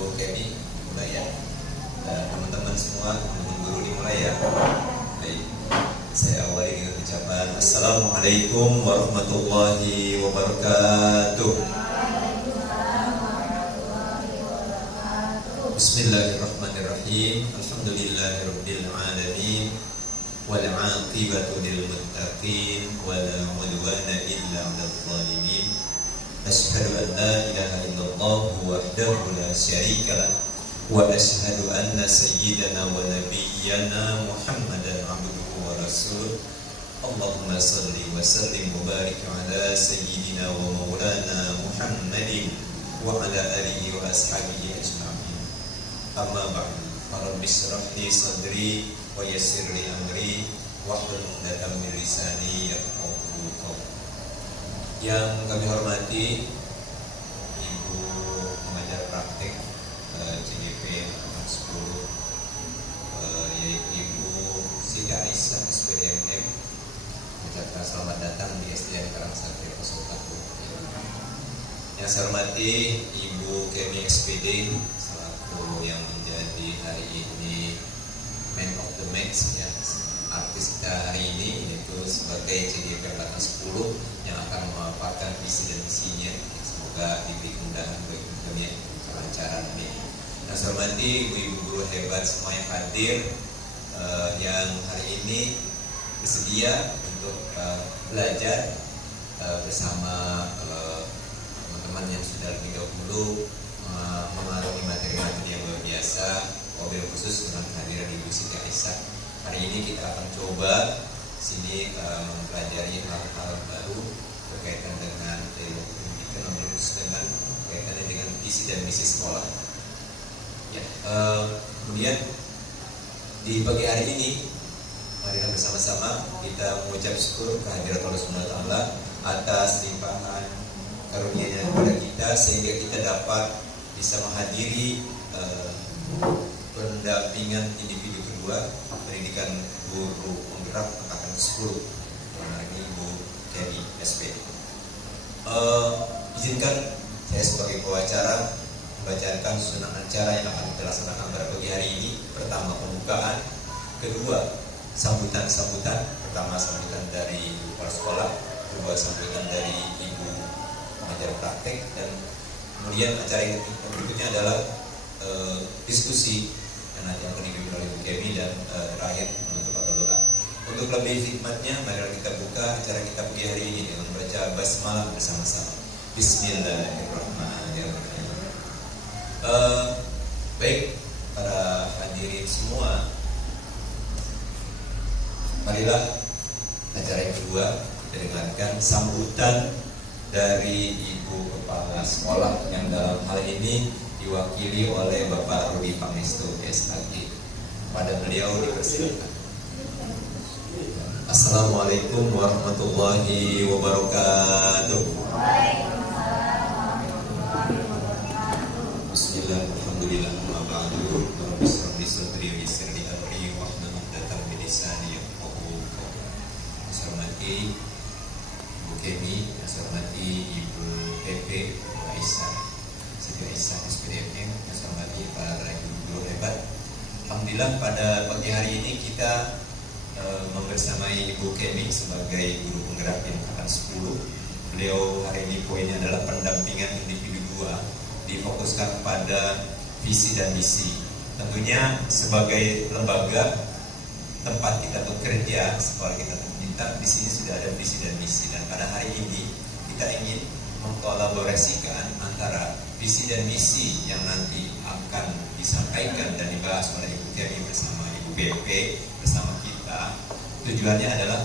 Ibu Kenny mulai ya. Teman-teman semua, teman guru dimulai ya. Baik, saya awali dengan ucapan Assalamualaikum warahmatullahi wabarakatuh. Bismillahirrahmanirrahim. Alhamdulillahirabbil alamin. Wal 'aqibatu lil muttaqin wa la 'udwana illa 'alal zalimin. Asyhadu an la ilaha illallah wahdahu la syarika lah wa asyhadu anna sayyidana wa nabiyyana Muhammadan 'abduhu wa rasuluh. Allahumma salli wa sallim wa barik ala sayyidina wa maulana Muhammadin wa ala alihi wa ashabihi ajma'in. Amma ba'du. Rabbi shrah li sadri wa yassir li amri wahlul 'uqdatam min lisani yafqahu qawli. Yang kami hormati Ibu pengajar praktik CGP 10, yaitu Ibu Siti Aisyah SPDMM, mengucapkan selamat datang di SDN Karangsatria 01. Yang saya hormati Ibu Kenny SPD selaku yang menjadi hari ini man of the match ya, artis kita hari ini, yaitu sebagai CGP angkatan 10 yang akan memaparkan visi dan misinya. Semoga diberi kemudahan bagi kami kelancaran ini. Nah, saya hormati ibu-ibu guru hebat semua yang hadir, yang hari ini bersedia untuk belajar bersama teman-teman yang sudah lebih dahulu mengalami materi-materi yang luar biasa, wabil khusus dengan kehadiran Ibu Siti Aisyah. Hari ini kita akan coba sini mempelajari hal-hal baru berkaitan dengan teologi pendidikan, wabil khusus dengan kaitannya dengan visi dan misi sekolah. Ya, kemudian di pagi hari ini marilah bersama-sama kita mengucap syukur kehadirat Allah Subhanahu wa taala atas limpahan karunia-Nya kepada kita sehingga kita dapat bisa menghadiri pendampingan individu kedua pendidikan guru penggerak angkatan 10. Hari ini Ibu Kenny SPD. Izinkan saya sebagai pewacara membacakan susunan acara yang akan kita laksanakan pada pagi hari ini. Pertama, pembukaan. Kedua, sambutan-sambutan. Pertama, sambutan dari kepala sekolah. Kedua, sambutan dari Ibu pengajar praktek. Dan kemudian acara yang berikutnya adalah diskusi yang nanti akan dipimpin oleh Ibu Kenny, dan terakhir menutup atau doa. Untuk lebih hikmatnya, mari kita buka acara kita pagi hari ini dengan membaca basmalah bersama-sama. Bismillahirrahmanirrahim. Baik, para hadirin semua, marilah acara yang kedua kita dengarkan sambutan dari Ibu Kepala Sekolah yang dalam hal ini diwakili oleh Bapak Rudi Pangestu SAG. Pada beliau dipersilakan. Assalamualaikum warahmatullahi wabarakatuh. Bismillahirrahmanirrahim. Amma ba'du. Rabbi shrah li sadri wa yassir li amri wahlul 'uqdatam min lisani yafqahu qawli. Saya hormati Ibu Kenny, saya hormati Ibu PP Aisyah Siti Aisyah SPDMM, saya hormati para ibu guru hebat. Alhamdulillah pada pagi hari ini kita membersamai Ibu Kenny sebagai guru penggerak di angkatan 10. Beliau hari ini poinnya adalah pendampingan individu 2, difokuskan pada visi dan misi. Tentunya sebagai lembaga tempat kita bekerja, sekolah kita di sini sudah ada visi dan misi, dan pada hari ini kita ingin mengkolaborasikan antara visi dan misi yang nanti akan disampaikan dan dibahas oleh Ibu Kenny bersama Ibu BP bersama kita. Tujuannya adalah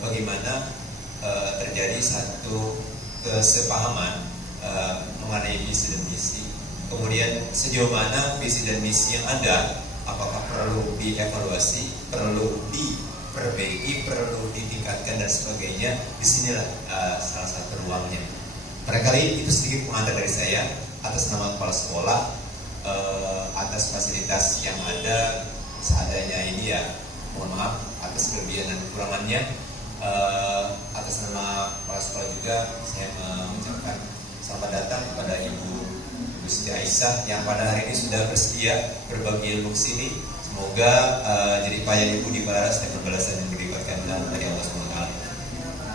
bagaimana terjadi satu kesepahaman mengenai visi dan misi. Kemudian sejauh mana visi dan misi yang ada, apakah perlu dievaluasi, perlu diperbaiki, perlu ditingkatkan dan sebagainya. Disinilah salah satu ruangnya. Barangkali itu sedikit pengantar dari saya atas nama kepala sekolah, atas fasilitas yang ada seadanya ini ya. Mohon maaf atas kelebihan dan kekurangannya. Atas nama kepala sekolah juga saya mengucapkan selamat datang kepada Ibu Ibu Siti Aisyah yang pada hari ini sudah bersedia berbagi ilmu sini. Semoga jadi payah Ibu dibalas dengan balasan yang berlipat ganda dari Allah SWT.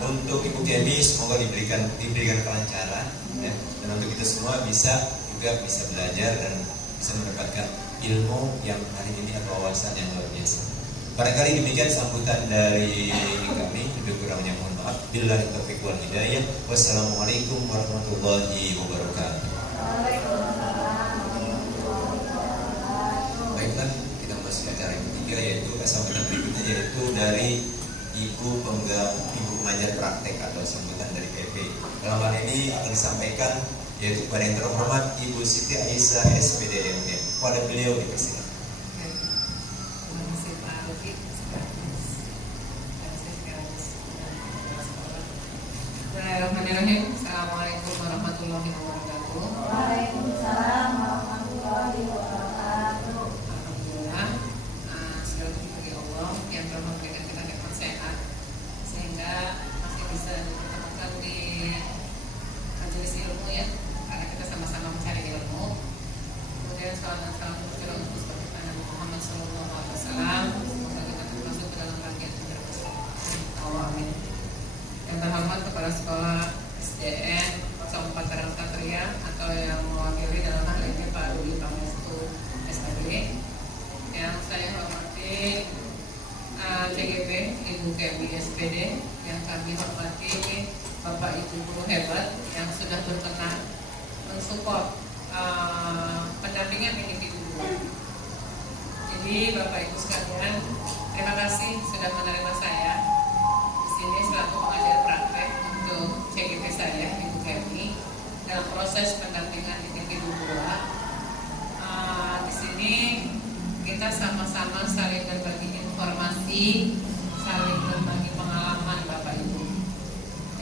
Untuk Ibu Kemi semoga diberikan kelancaran ya. Dan untuk kita semua bisa belajar dan bisa mendapatkan ilmu yang hari ini atau wawasan yang luar biasa. Barangkali demikian sambutan dari kami. Lebih kurangnya mohon maaf. Billahi taufiq wal hidayah. Wassalamualaikum warahmatullahi wabarakatuh. Baiklah, kita masuk acara yang ketiga, yaitu sambutan berikutnya, yaitu dari Ibu Pengajar Praktek atau sambutan dari PP. Dalam hal ini akan disampaikan yaitu kepada yang terhormat Ibu Siti Aisyah SPD MM. Kepada beliau dipersilakan. Bismillahirrahmanirrahim. Assalamualaikum warahmatullahi wabarakatuh. Waalaikumsalam warahmatullahi wabarakatuh. Alhamdulillah, segala puji bagi Allah yang telah memberikan kita nikmat sehat sehingga masih bisa dipertemukan di majelis ilmu ya, karena kita sama-sama mencari ilmu. Kemudian salam dan salam kepada Nabi Muhammad SAW. Semoga kita termasuk ke dalam rakyat yang berkah. Amin. Yang terhormat kepala sekolah SDN 04 Karang Satria atau yang mewakili dalam hal ini Pak Rudi Pangestu SPB. Yang saya hormati CGP Ibu Kemi SPD, yang kami hormati Bapak Ibu guru hebat yang sudah berkenan mensupport pendampingan individu. Jadi Bapak Ibu sekalian, terima kasih sudah menerima saya ini selaku pengajar praktek untuk CGP saya Ibu Kemi dalam proses pendampingan individu dua. Di sini kita sama-sama saling berbagi informasi, saling berbagi pengalaman Bapak Ibu.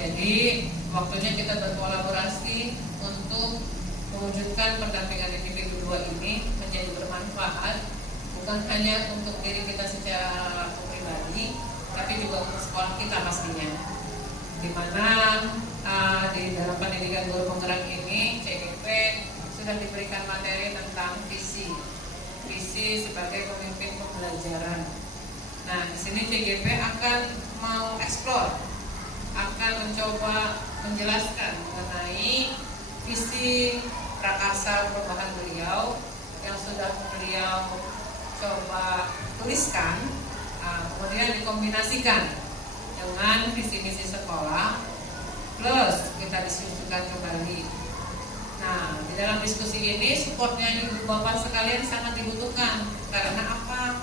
Jadi waktunya kita berkolaborasi untuk mewujudkan pendampingan individu dua ini menjadi bermanfaat bukan hanya untuk diri kita secara pribadi, tapi juga untuk sekolah kita pastinya. Di mana di dalam pendidikan guru penggerak ini CGP sudah diberikan materi tentang visi sebagai pemimpin pembelajaran. Nah, di sini CGP akan mau eksplor, akan mencoba menjelaskan mengenai visi prakarsa perubahan beliau yang sudah beliau coba tuliskan. Kemudian dikombinasikan dengan visi misi sekolah plus kita diskusikan kembali. Nah, di dalam diskusi ini supportnya ibu bapak sekalian sangat dibutuhkan. Karena apa?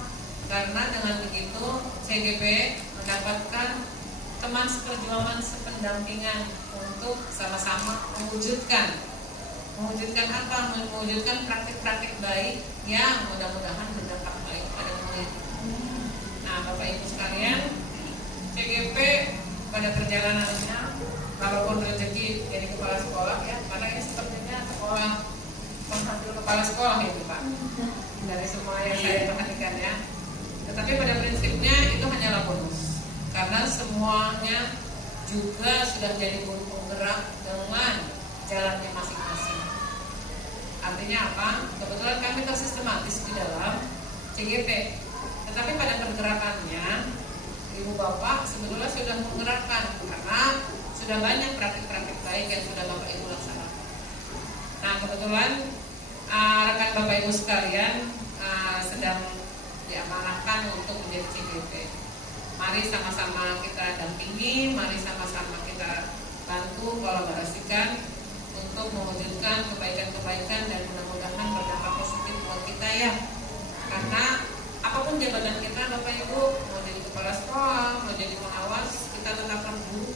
Karena dengan begitu CGP mendapatkan teman seperjuangan, sependampingan untuk sama-sama mewujudkan apa? Mewujudkan praktik-praktik baik yang mudah-mudahan berdampak baik pada murid. Nah, Bapak Ibu sekalian, CGP pada perjalanannya, walaupun rezeki jadi kepala sekolah ya, karena ini sepertinya sekolah penghasil kepala sekolah itu Pak, dari semua yang saya perhatikan ya. Tetapi pada prinsipnya itu hanyalah bonus, karena semuanya juga sudah jadi guru penggerak dengan jalannya masing-masing. Artinya apa? Kebetulan kami tersistematis di dalam CGP. Tetapi pada pergerakannya ibu bapak sebetulnya sudah menggerakkan karena sudah banyak praktik-praktik baik yang sudah bapak ibu laksanakan. Nah, kebetulan rekan bapak ibu sekalian sedang diamanahkan untuk menjadi CGP. Mari sama-sama kita dampingi, mari sama-sama kita bantu kolaborasikan untuk mewujudkan kebaikan-kebaikan dan mudah-mudahan berdampak positif buat kita ya. Karena apapun jabatan kita Bapak Ibu, mau jadi kepala sekolah, mau jadi pengawas, kita tetapkan guru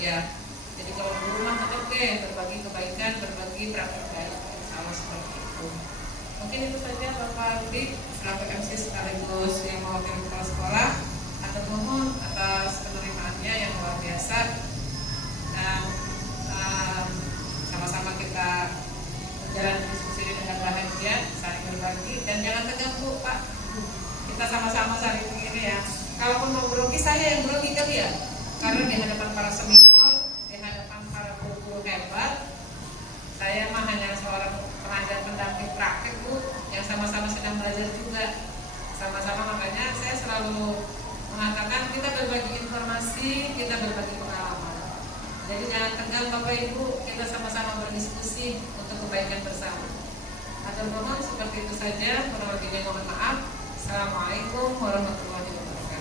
ya. Jadi kalau di rumah tetap berbagi kebaikan, berbagi praktik baik, sama seperti itu. Mungkin itu saja Bapak Rudi selaku MC sekaligus yang mewakili kepala sekolah. Atur mohon atas penerimaannya yang luar biasa, dan sama-sama kita berjalan diskusi dengan bahagia, saling berbagi, dan jangan tegang Bu Pak. Kita sama-sama saling ini ya. Kalaupun mau grogi, saya yang grogi kali ya. Karena di hadapan para senior, di hadapan para guru-guru hebat, saya mah hanya seorang jangan tegang Bapak Ibu, kita sama-sama berdiskusi untuk kebaikan bersama. Atur mohon seperti itu saja, kurang lebihnya mohon maaf. Assalamualaikum warahmatullahi wabarakatuh.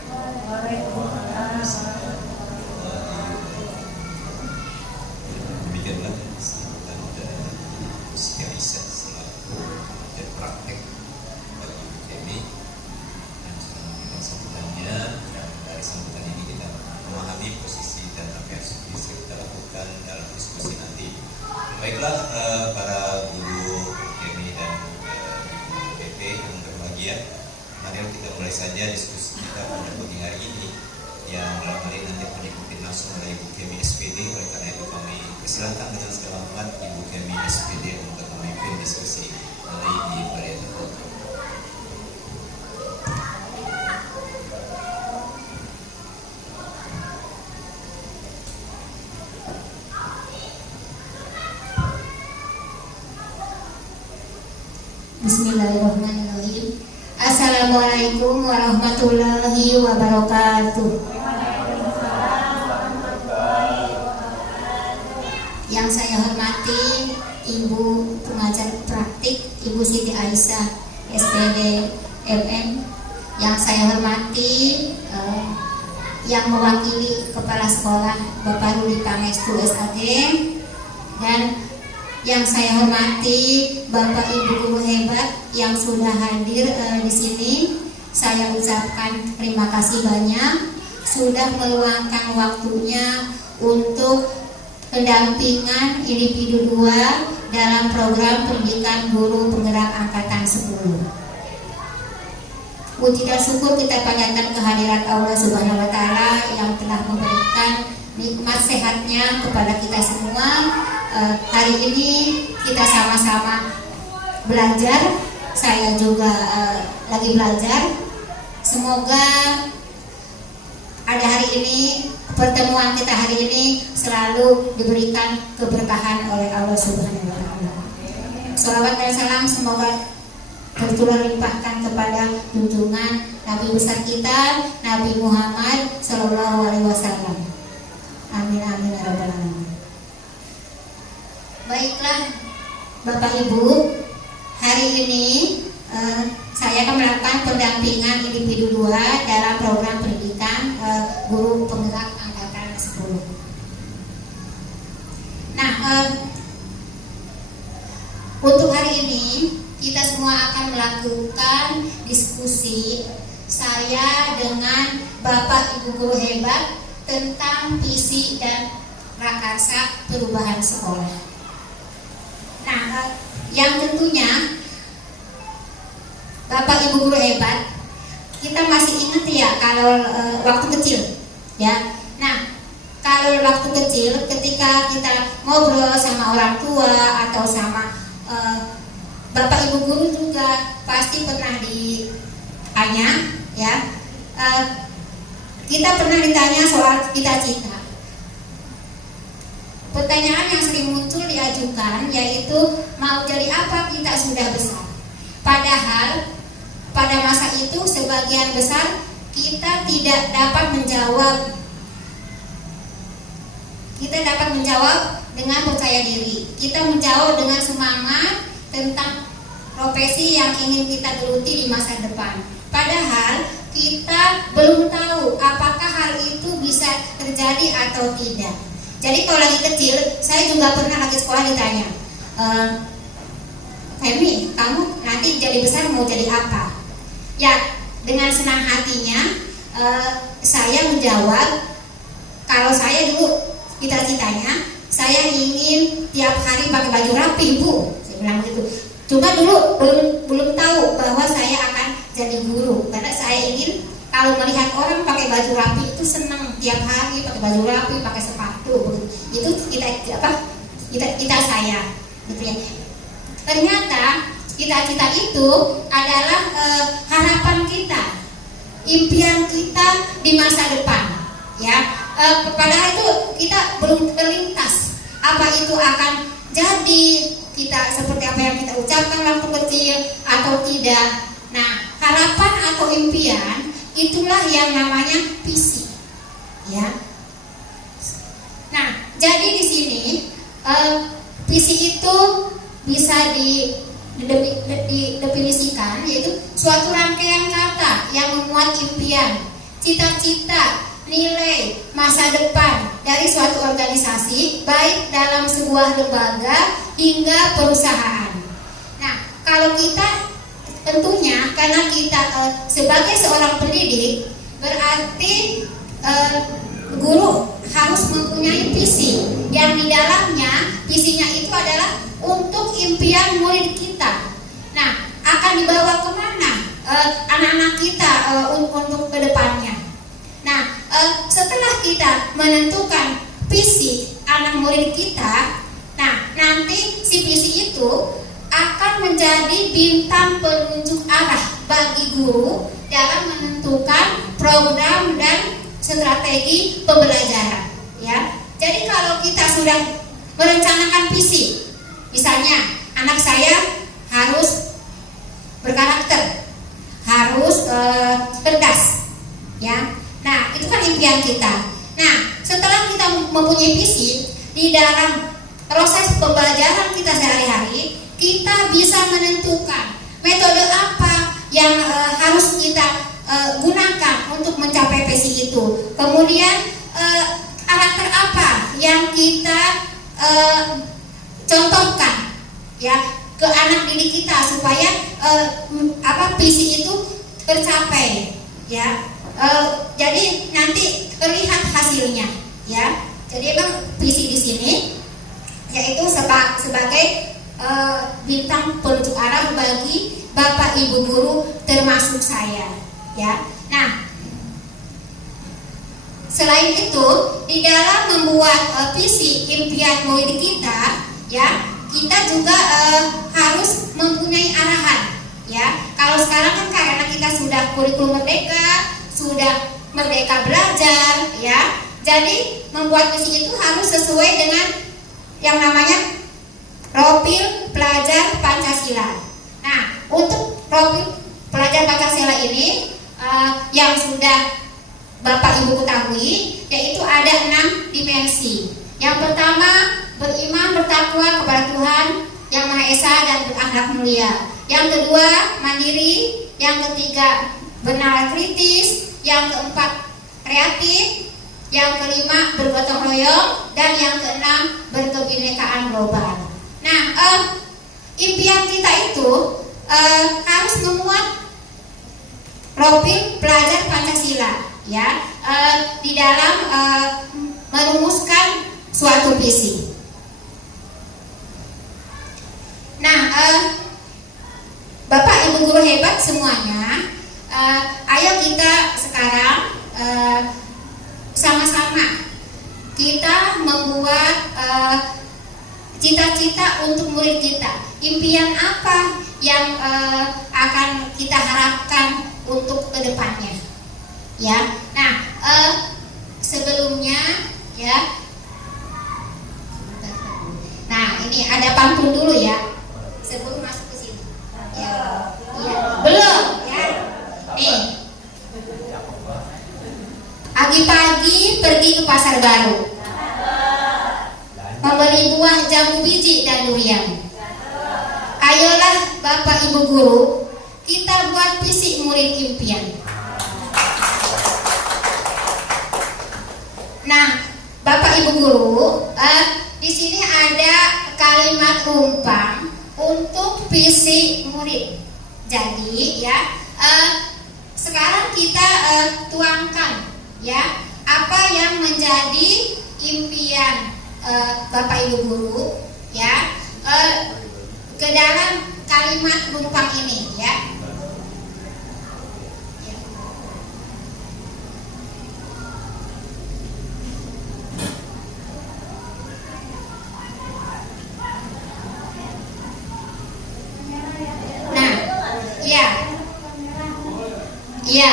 Demikianlah sambutan dari Siti Aisyah selaku dan praktek bagi Ibu Kemi, dan sudah memberikan sambutannya, dan dari sambutan ini kita memahami posisi dan apa yang bisa kita lakukan dalam diskusi nanti. Baiklah para guru Kemi dan Ibu PP yang berbahagia, mari kita mulai saja diskusi kita pada pagi hari ini yang dalam hal ini nanti akan diikuti langsung oleh Ibu Kemi SPD. Oleh karena itu kami persilakan dengan segala hormat Ibu Kemi SPD untuk memimpin diskusi kali ini pada tersebut. Bismillahirrahmanirrahim. Assalamualaikum warahmatullahi wabarakatuh. Yang saya hormati Ibu pengajar praktik Ibu Siti Aisyah SPD MM. Yang saya hormati yang mewakili Kepala Sekolah Bapak Rudi Pangestu SAG, dan yang saya hormati Bapak Ibu guru hebat yang sudah hadir di sini. Saya ucapkan terima kasih banyak sudah meluangkan waktunya untuk pendampingan individu 2 dalam program pendidikan guru penggerak angkatan 10. Puji dan syukur kita panjatkan kehadirat Allah Subhanahu wa taala yang telah memberikan nikmat sehatnya kepada kita semua. Hari ini kita sama-sama belajar. Saya juga lagi belajar. Semoga ada hari ini, pertemuan kita hari ini selalu diberikan keberkahan oleh Allah Subhanahu wa taala. Shalawat dan salam semoga tercurah limpahkan kepada junjungan Nabi besar kita, Nabi Muhammad Sallallahu Alaihi Wasallam. Amin amin ya rabbal alamin. Baiklah Bapak Ibu, hari ini saya akan melakukan pendampingan individu 2 dalam program pendidikan guru penggerak angkatan 10. Nah, untuk hari ini kita semua akan melakukan diskusi saya dengan Bapak Ibu guru hebat tentang visi dan prakarsa perubahan sekolah. Nah, yang tentunya Bapak Ibu guru hebat, kita masih ingat ya kalau waktu kecil, ya. Nah, kalau waktu kecil ketika kita ngobrol sama orang tua atau sama Bapak Ibu guru juga pasti pernah ditanya, ya. Kita pernah ditanya soal cita-cita. Pertanyaan yang sering muncul diajukan yaitu mau jadi apa kita sudah besar. Padahal pada masa itu sebagian besar kita tidak dapat menjawab. Kita dapat menjawab dengan percaya diri. Kita menjawab dengan semangat tentang profesi yang ingin kita geluti di masa depan. Padahal kita belum tahu apakah hal itu bisa terjadi atau tidak. Jadi kalau lagi kecil, saya juga pernah lagi sekolah ditanya, Femi, kamu nanti jadi besar mau jadi apa? Ya, dengan senang hatinya saya menjawab, kalau saya dulu cita-citanya saya ingin tiap hari pakai baju rapi, Bu. Saya bilang begitu. Cuma dulu belum tahu bahwa saya akan jadi guru, karena saya ingin kalau melihat orang pakai baju rapi itu senang, tiap hari pakai baju rapi, pakai sepatu. Itu cita saya, gitu ya. Ternyata cita-cita itu adalah harapan kita, impian kita di masa depan, ya. Padahal itu kita belum terlintas apa itu akan jadi kita seperti apa yang kita ucapkan waktu kecil atau tidak. Nah, harapan atau impian itulah yang namanya visi, ya. Nah, Jadi di sini visi itu bisa didefinisikan yaitu suatu rangkaian kata yang memuat impian, cita-cita, nilai, masa depan dari suatu organisasi, baik dalam sebuah lembaga hingga perusahaan. Nah, kalau kita tentunya karena kita sebagai seorang pendidik, berarti guru harus mempunyai visi yang di dalamnya visinya itu adalah untuk impian murid kita. Nah, akan dibawa kemana anak-anak kita untuk kedepannya. Nah, setelah kita menentukan visi anak murid kita, nah nanti si visi itu akan menjadi bintang penunjuk arah bagi guru dalam menentukan program dan strategi pembelajaran. Ya, jadi kalau kita sudah merencanakan visi, misalnya anak saya harus berkarakter, harus cerdas, ya. Nah, itu kan impian kita. Nah, setelah kita mempunyai visi, di dalam proses pembelajaran kita sehari-hari, kita bisa menentukan metode apa yang harus kita gunakan untuk mencapai visi itu. Kemudian karakter apa yang kita contohkan, ya, ke anak didik kita supaya visi itu tercapai, ya. Jadi nanti terlihat hasilnya, ya. Jadi emang visi di sini yaitu sebagai bintang penunjuk arah bagi Bapak Ibu guru termasuk saya, ya. Nah, selain itu di dalam membuat visi impian murid kita, ya, kita juga harus mempunyai arahan, ya. Kalau sekarang kan karena kita sudah kurikulum merdeka, sudah merdeka belajar, ya. Jadi membuat visi itu harus sesuai dengan yang namanya profil pelajar Pancasila. Nah, untuk profil pelajar Pancasila ini yang sudah Bapak Ibu ketahui, yaitu ada 6 dimensi. Yang pertama, beriman bertakwa kepada Tuhan Yang Maha Esa dan berakhlak mulia. Yang kedua, mandiri. Yang ketiga, benar kritis. Yang keempat, kreatif. Yang kelima, bergotong royong. Dan yang keenam, berkebinekaan global. Nah, impian kita itu harus memuat profil pelajar Pancasila, ya, di dalam merumuskan suatu visi. Nah, Bapak Ibu guru hebat semuanya, ayo kita sekarang sama-sama kita membuat cita-cita untuk murid kita. Impian apa yang akan kita harapkan untuk kedepannya, ya. Nah, sebelumnya, ya. Nah, ini ada pantun dulu, ya, sebelum masuk ke sini. Ya, belum, ya. Nih, pagi-pagi pergi ke pasar baru, membeli buah jambu biji dan durian. Ayolah Bapak Ibu guru, kita buat visi murid impian. Nah, Bapak Ibu guru, di sini ada kalimat rumpang untuk visi murid. Jadi, ya, sekarang kita tuangkan, ya, apa yang menjadi impian Bapak Ibu guru, ya, ke dalam kalimat rumpang ini, ya. Nah, ya, ya.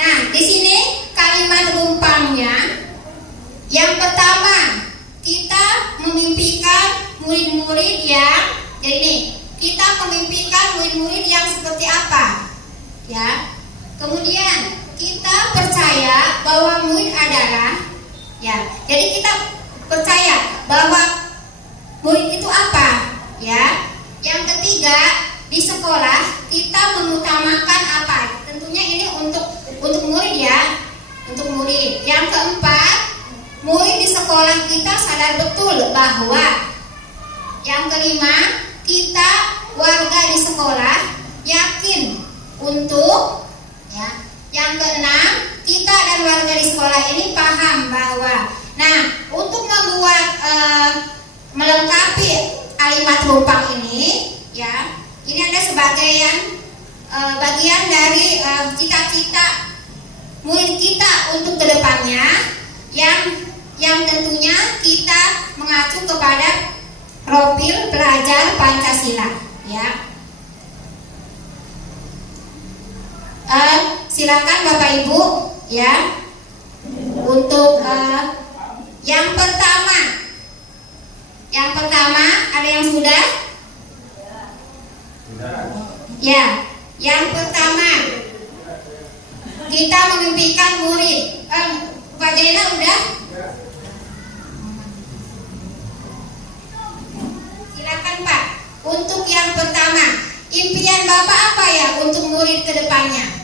Nah, di sini kalimat rumpangnya. Yang pertama, kita memimpikan murid-murid yang, jadi nih, kita memimpikan murid-murid yang seperti apa, ya. Kemudian kita percaya bahwa murid adalah Ya, jadi kita percaya bahwa murid itu apa? Ya. Yang ketiga, di sekolah kita mengutamakan apa? Tentunya ini untuk murid ya, untuk murid. Yang keempat, murid di sekolah kita sadar betul bahwa. Yang kelima, kita warga di sekolah yakin untuk ya. Yang keenam, kita dan warga di sekolah ini paham bahwa, nah, untuk membuat melengkapi kalimat rumpang ini, ya, ini ada sebagian bagian dari cita-cita murid kita untuk kedepannya, yang tentunya kita mengacu kepada profil pelajar Pancasila, ya. Silakan Bapak Ibu, ya, untuk yang pertama ada yang sudah? Ya, yang pertama kita memimpikan murid. Pak Jaina udah? Silakan Pak. Untuk yang pertama, impian Bapak apa ya untuk murid kedepannya?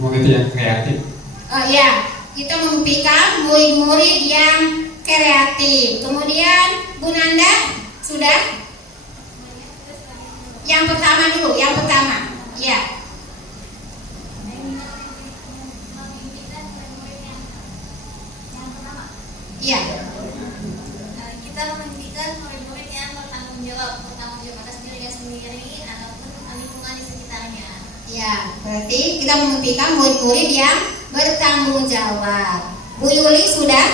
Murid yang kreatif. Oh ya, kita memimpikan murid-murid yang kreatif. Kemudian Bu Nanda sudah? Yang pertama dulu, yang pertama. Ya. Ya. Kita memimpikan murid-murid yang bertanggung jawab atas dirinya sendiri ataupun lingkungan di sekitarnya. Ya, berarti kita memimpikan murid-murid yang bertanggung jawab. Bu Yuli sudah?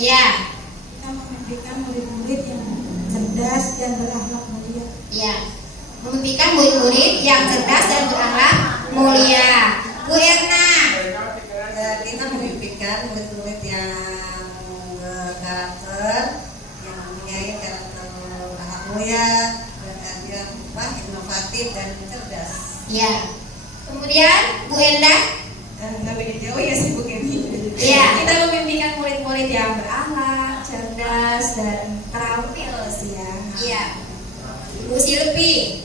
Ya. Kita memimpikan murid-murid yang cerdas dan berakhlak mulia. Ya. Memimpikan murid-murid yang cerdas dan berakhlak mulia. Bu Erna. Kita memimpikan murid-murid yang berkarakter, yang mempunyai karakter berakhlak mulia, yang inovatif dan cerdas. Ya. Kemudian Bu Endah. Nggak beda jauh ya sih Bu Kemi. Ya. Kita memimpikan murid-murid yang berakhlak, cerdas dan terampil sih ya. Iya. Bu Silvi.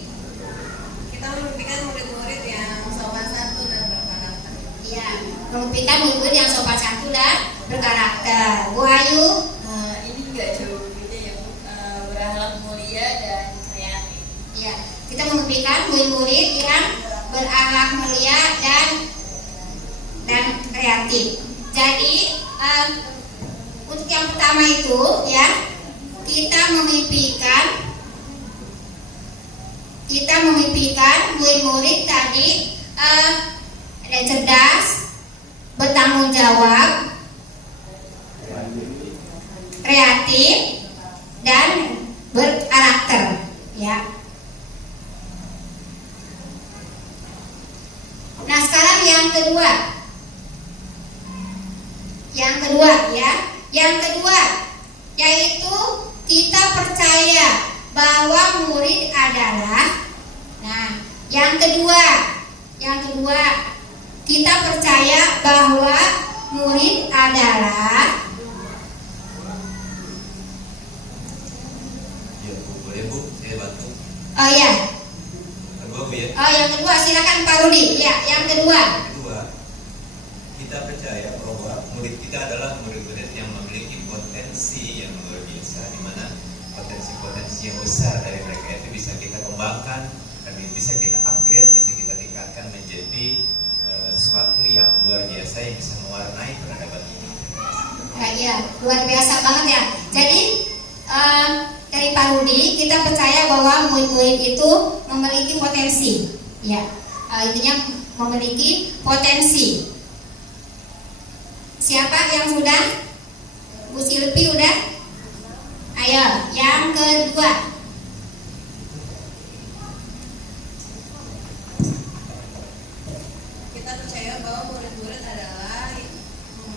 Kita memimpikan murid-murid yang sopan santun dan berkarakter. Iya. Memimpikan murid-murid yang sopan santun dan berkarakter. Bu Ayu. Ini juga jauh beda ya Bu. Berakhlak mulia dan kreatif. Iya. Kita memimpikan murid-murid yang berakhlak mulia dan kreatif. Jadi untuk yang pertama itu ya, kita memimpikan murid-murid tadi ada cerdas, bertanggung jawab, kreatif dan berkarakter, ya. Nah, sekarang yang kedua ya. Yang kedua yaitu kita percaya bahwa murid adalah, nah, yang kedua kita percaya bahwa murid adalah, Ya Bu, boleh Bu, saya bantu. oh ya, Kedua Bu ya. oh yang kedua silakan Pak Rudi. Ya, yang kedua. Kedua, kita percaya bahwa murid kita adalah murid-murid yang memiliki potensi yang luar biasa, di mana potensi-potensi yang besar dari mereka itu bisa kita kembangkan dan bisa kita upgrade, bisa kita tingkatkan menjadi sesuatu yang luar biasa yang bisa mewarnai peradaban ini. Ya, luar biasa banget ya. Jadi dari Pak Rudi kita percaya bahwa murid-murid itu memiliki potensi, ya. Intinya memiliki potensi. Siapa yang sudah? Bu Silvi udah? Ayo, yang kedua. Kita percaya bahwa murid-murid adalah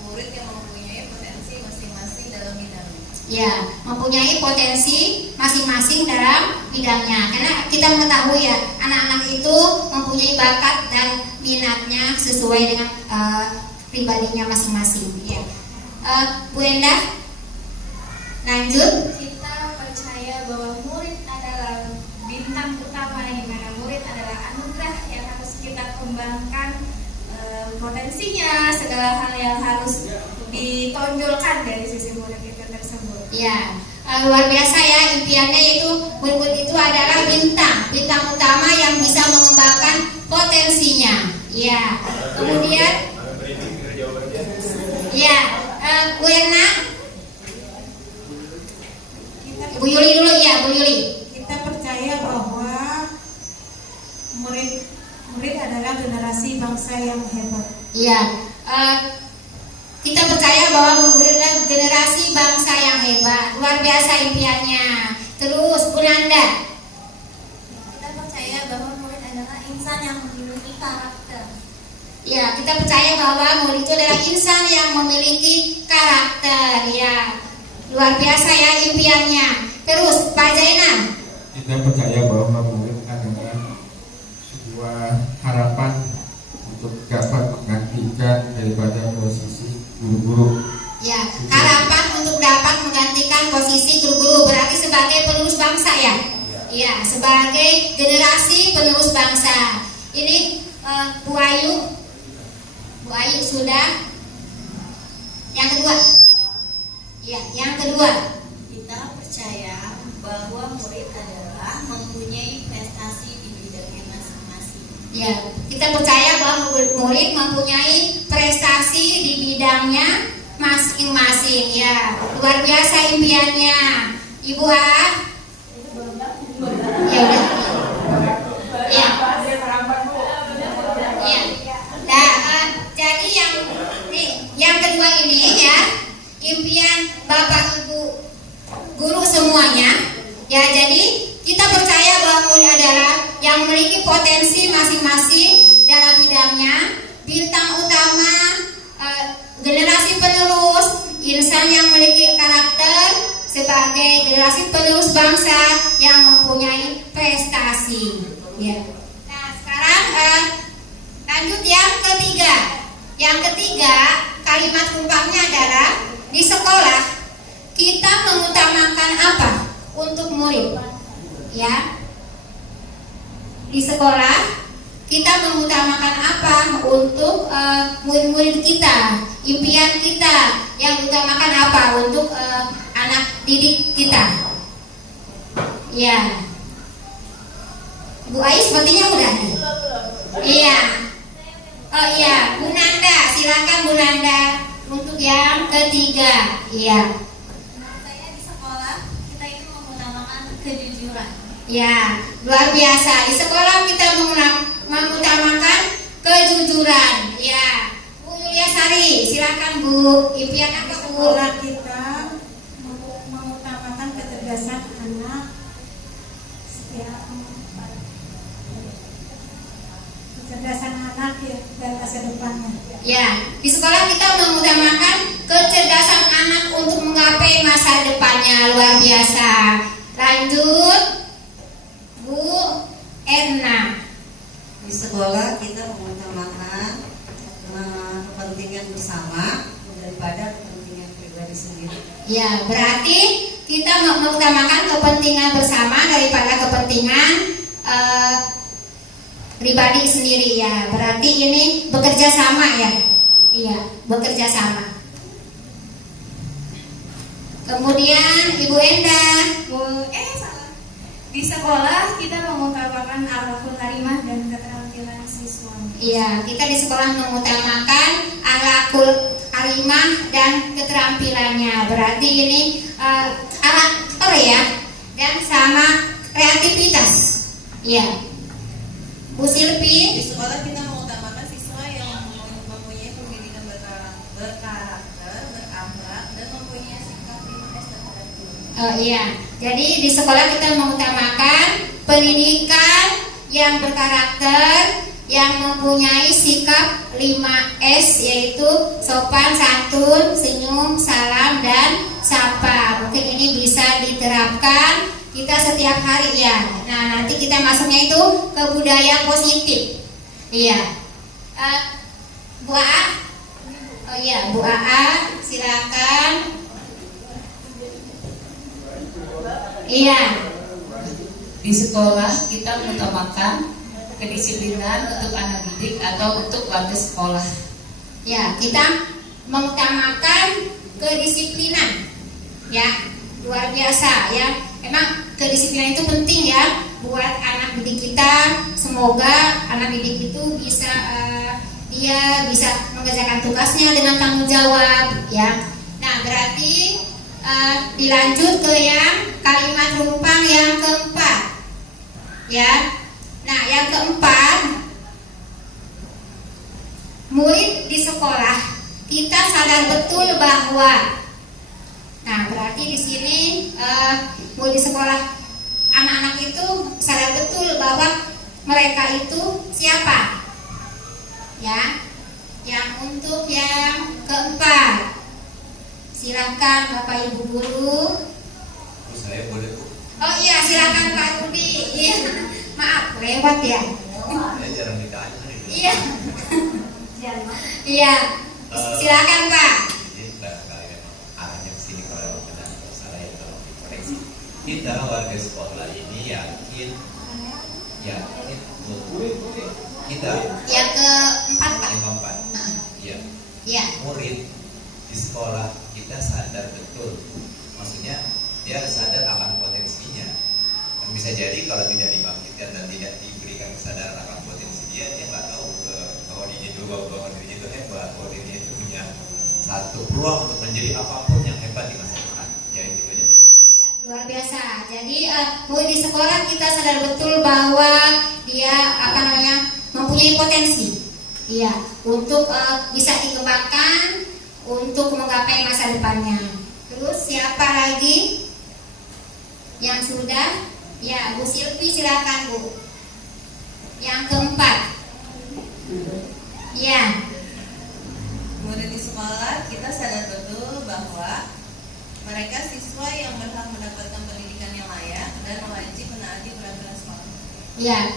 murid yang mempunyai potensi masing-masing dalam bidangnya. Ya, mempunyai potensi masing-masing dalam bidangnya. Karena kita mengetahui ya, anak-anak itu mempunyai bakat dan minatnya sesuai dengan pribadinya masing-masing. Ya. Bu Endah, lanjut. Kita percaya bahwa murid adalah bintang utama, di mana murid adalah anugerah yang harus kita kembangkan potensinya, segala hal yang harus ditonjolkan dari sisi murid itu tersebut. Ya, luar biasa ya, impiannya itu murid itu adalah bintang utama yang bisa mengembangkan potensinya. Ya, kemudian ya, Bu Erna, Bu Yuli dulu ya, Bu Yuli. Kita percaya bahwa murid adalah generasi bangsa yang hebat. Ya, kita percaya bahwa murid adalah generasi bangsa yang hebat. Luar biasa impiannya. Terus Bu Nanda. Kita percaya bahwa murid adalah insan yang memiliki karakter. Ya, kita percaya bahwa murid itu adalah insan yang memiliki karakter. Ya, luar biasa ya impiannya. Terus Pak Zainal. Kita percaya bahwa murid adalah sebuah harapan untuk dapat menggantikan daripada posisi guru-guru. Ya, harapan untuk dapat menggantikan posisi guru-guru, berarti sebagai penerus bangsa ya. Ya, sebagai generasi penerus bangsa. Ini Bu Ayu. Bu Ayu sudah. Yang kedua. Ya, yang kedua. Kita percaya bahwa murid adalah mempunyai prestasi di bidangnya masing-masing. Ya, kita percaya bahwa murid mempunyai prestasi di bidangnya masing-masing. Ya, luar biasa impiannya. Ibu A. Ya udah. Ya. Ya. Nah, jadi yang kedua ini ya, impian Bapak Ibu guru semuanya. Ya, jadi kita percaya bahwa murid adalah yang memiliki potensi masing-masing dalam bidangnya, bintang utama, generasi penerus, insan yang memiliki karakter sebagai generasi penerus bangsa yang mempunyai prestasi. Ya. Nah, sekarang lanjut yang ketiga. Yang ketiga, kalimat kumpangnya adalah di sekolah kita mengutamakan apa untuk murid? Ya. Di sekolah kita mengutamakan apa untuk murid-murid kita, impian kita yang utamakan apa untuk anak didik kita. Ya, Bu Ai sepertinya udah nih. Iya. Oh iya, Bu Nanda, silakan Bu Nanda untuk yang ketiga. Iya. Menurut saya di sekolah kita itu mengutamakan kejujuran. Ya, luar biasa. Di sekolah kita mengutamakan kejujuran. Ya, Bu Yulia Sari, silakan Bu. Impian apa Bu? Sekolah kita mengutamakan kecerdasan anak, kecerdasan anak ya, dan masa depannya. Ya, di sekolah kita mengutamakan kecerdasan anak untuk menggapai masa depannya. Luar biasa. Lanjut, Bu Erna. Di sekolah kita mengutamakan kepentingan bersama daripada kepentingan pribadi sendiri. Ya, berarti kita mengutamakan kepentingan bersama daripada kepentingan pribadi sendiri ya. Berarti ini bekerja sama ya. Iya, bekerja sama. Kemudian Ibu Endah. Salah. Di sekolah kita mengutamakan akhlakul karimah dan keterampilan siswa. Iya, kita di sekolah mengutamakan akhlakul karimah dan keterampilannya. Berarti ini karakter ya, dan sama kreativitas. Iya. Bu Silvi. Di sekolah kita mengutamakan siswa yang mempunyai pendidikan berkarakter, berakhlak, dan mempunyai sikap kritis terhadap guru. Oh iya. Jadi di sekolah kita mengutamakan pendidikan yang berkarakter, yang mempunyai sikap 5S, yaitu sopan, santun, senyum, salam, dan sapa. Mungkin ini bisa diterapkan kita setiap hari ya. Nah, nanti kita masuknya itu ke budaya positif. Iya. Bu A. Oh iya, Bu AA, silakan. Iya. Di sekolah kita mengutamakan kedisiplinan untuk anak didik atau untuk warga sekolah. Ya, kita mengutamakan kedisiplinan. Ya, luar biasa ya. Memang kedisiplinan itu penting ya buat anak didik kita. Semoga anak didik itu bisa dia bisa mengerjakan tugasnya dengan tanggung jawab ya. Nah, berarti dilanjut ke yang kalimat rumpang yang keempat ya. Nah, yang keempat, murid di sekolah kita sadar betul bahwa, nah berarti di sini murid di sekolah anak-anak itu sadar betul bahwa mereka itu siapa? Ya, yang untuk yang keempat, silakan Bapak Ibu guru. Saya boleh Bu? Oh iya, silakan Pak Rudi. Iya, maaf lewat ya. Saya jarang ditanya nih. Iya. Iya. Silakan Pak. Jadi barangkali memang arahnya ke sini kalau benar atau salah ya tolong dikoreksi. Kita warga sekolah ini yakin kita Yang keempat Pak. yang keempat, ya Iya. murid di sekolah kita sadar betul, maksudnya dia sadar akan potensinya. Bisa jadi kalau tidak dibangkitkan dan tidak diberikan kesadaran akan potensi dia nggak tahu bahwa dirinya itu hebat, bahwa dirinya itu punya satu peluang untuk menjadi apapun yang hebat di masa depan. Ya itu aja. Ya, luar biasa. Jadi murid di sekolah kita sadar betul bahwa dia mempunyai potensi. Iya, untuk bisa dikembangkan untuk menggapai masa depannya. Terus siapa lagi yang sudah? Ya, Bu Silvi silakan Bu. Yang keempat. Ya. Murid di sekolah kita sadar betul bahwa mereka siswa yang berhak mendapatkan pendidikan yang layak dan wajib menaati peraturan sekolah. Ya,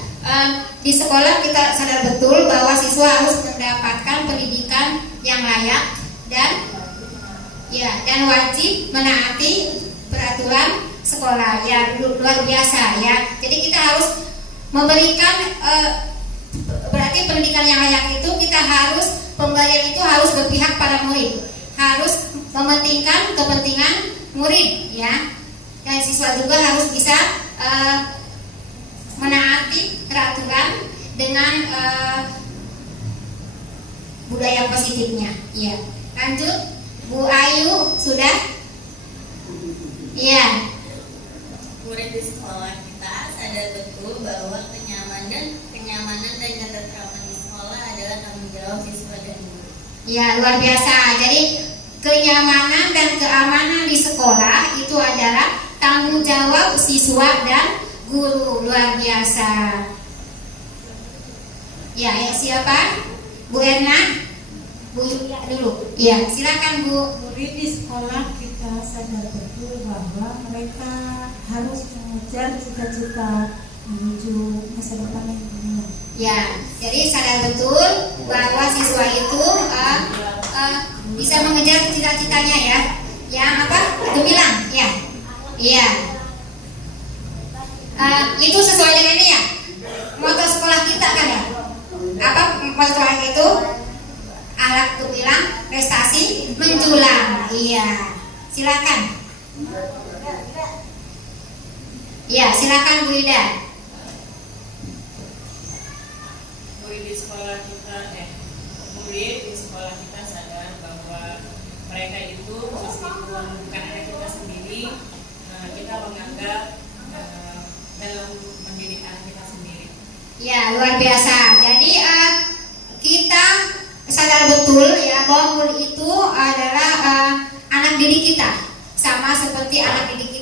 di sekolah kita sadar betul bahwa siswa harus mendapatkan pendidikan yang layak dan wajib menaati peraturan sekolah. Ya, luar biasa ya. Jadi kita harus memberikan berarti pendidikan yang layak itu kita harus pembelajaran itu harus berpihak pada murid, harus mementingkan kepentingan murid ya. Dan siswa juga harus bisa menaati peraturan dengan budaya positifnya. Ya. Lanjut, Bu Ayu sudah? Iya. Murid di sekolah kita sadar betul bahwa kenyamanan dan ketentraman di sekolah adalah tanggung jawab siswa dan guru. Ya, luar biasa. Jadi kenyamanan dan keamanan di sekolah itu adalah tanggung jawab siswa dan guru. Luar biasa. Ya, siapa? Bu Erna? Bu Yulia dulu. Ya, silakan Bu. Murid di sekolah kita sadar betul bahwa mereka harus mengejar cita-cita menuju masa depan yang gemilang. Ya, jadi sadar betul bahwa siswa itu bisa mengejar cita-citanya ya. Yang apa? Gemilang, ya. Iya. Itu sesuai dengan ini ya. Moto sekolah kita kan ya. Apa moto sekolah itu? Akhlak gemilang, prestasi menjulang. Iya. Silakan. Iya, silakan Bu Ida. Murid di sekolah kita sadar bahwa mereka itu meskipun bukan anak kita sendiri, kita menganggap dalam mendidik anak kita sendiri. Ya, luar biasa. Jadi kita sadar betul ya bahwa murid itu adalah anak didik kita, sama seperti anak didik kita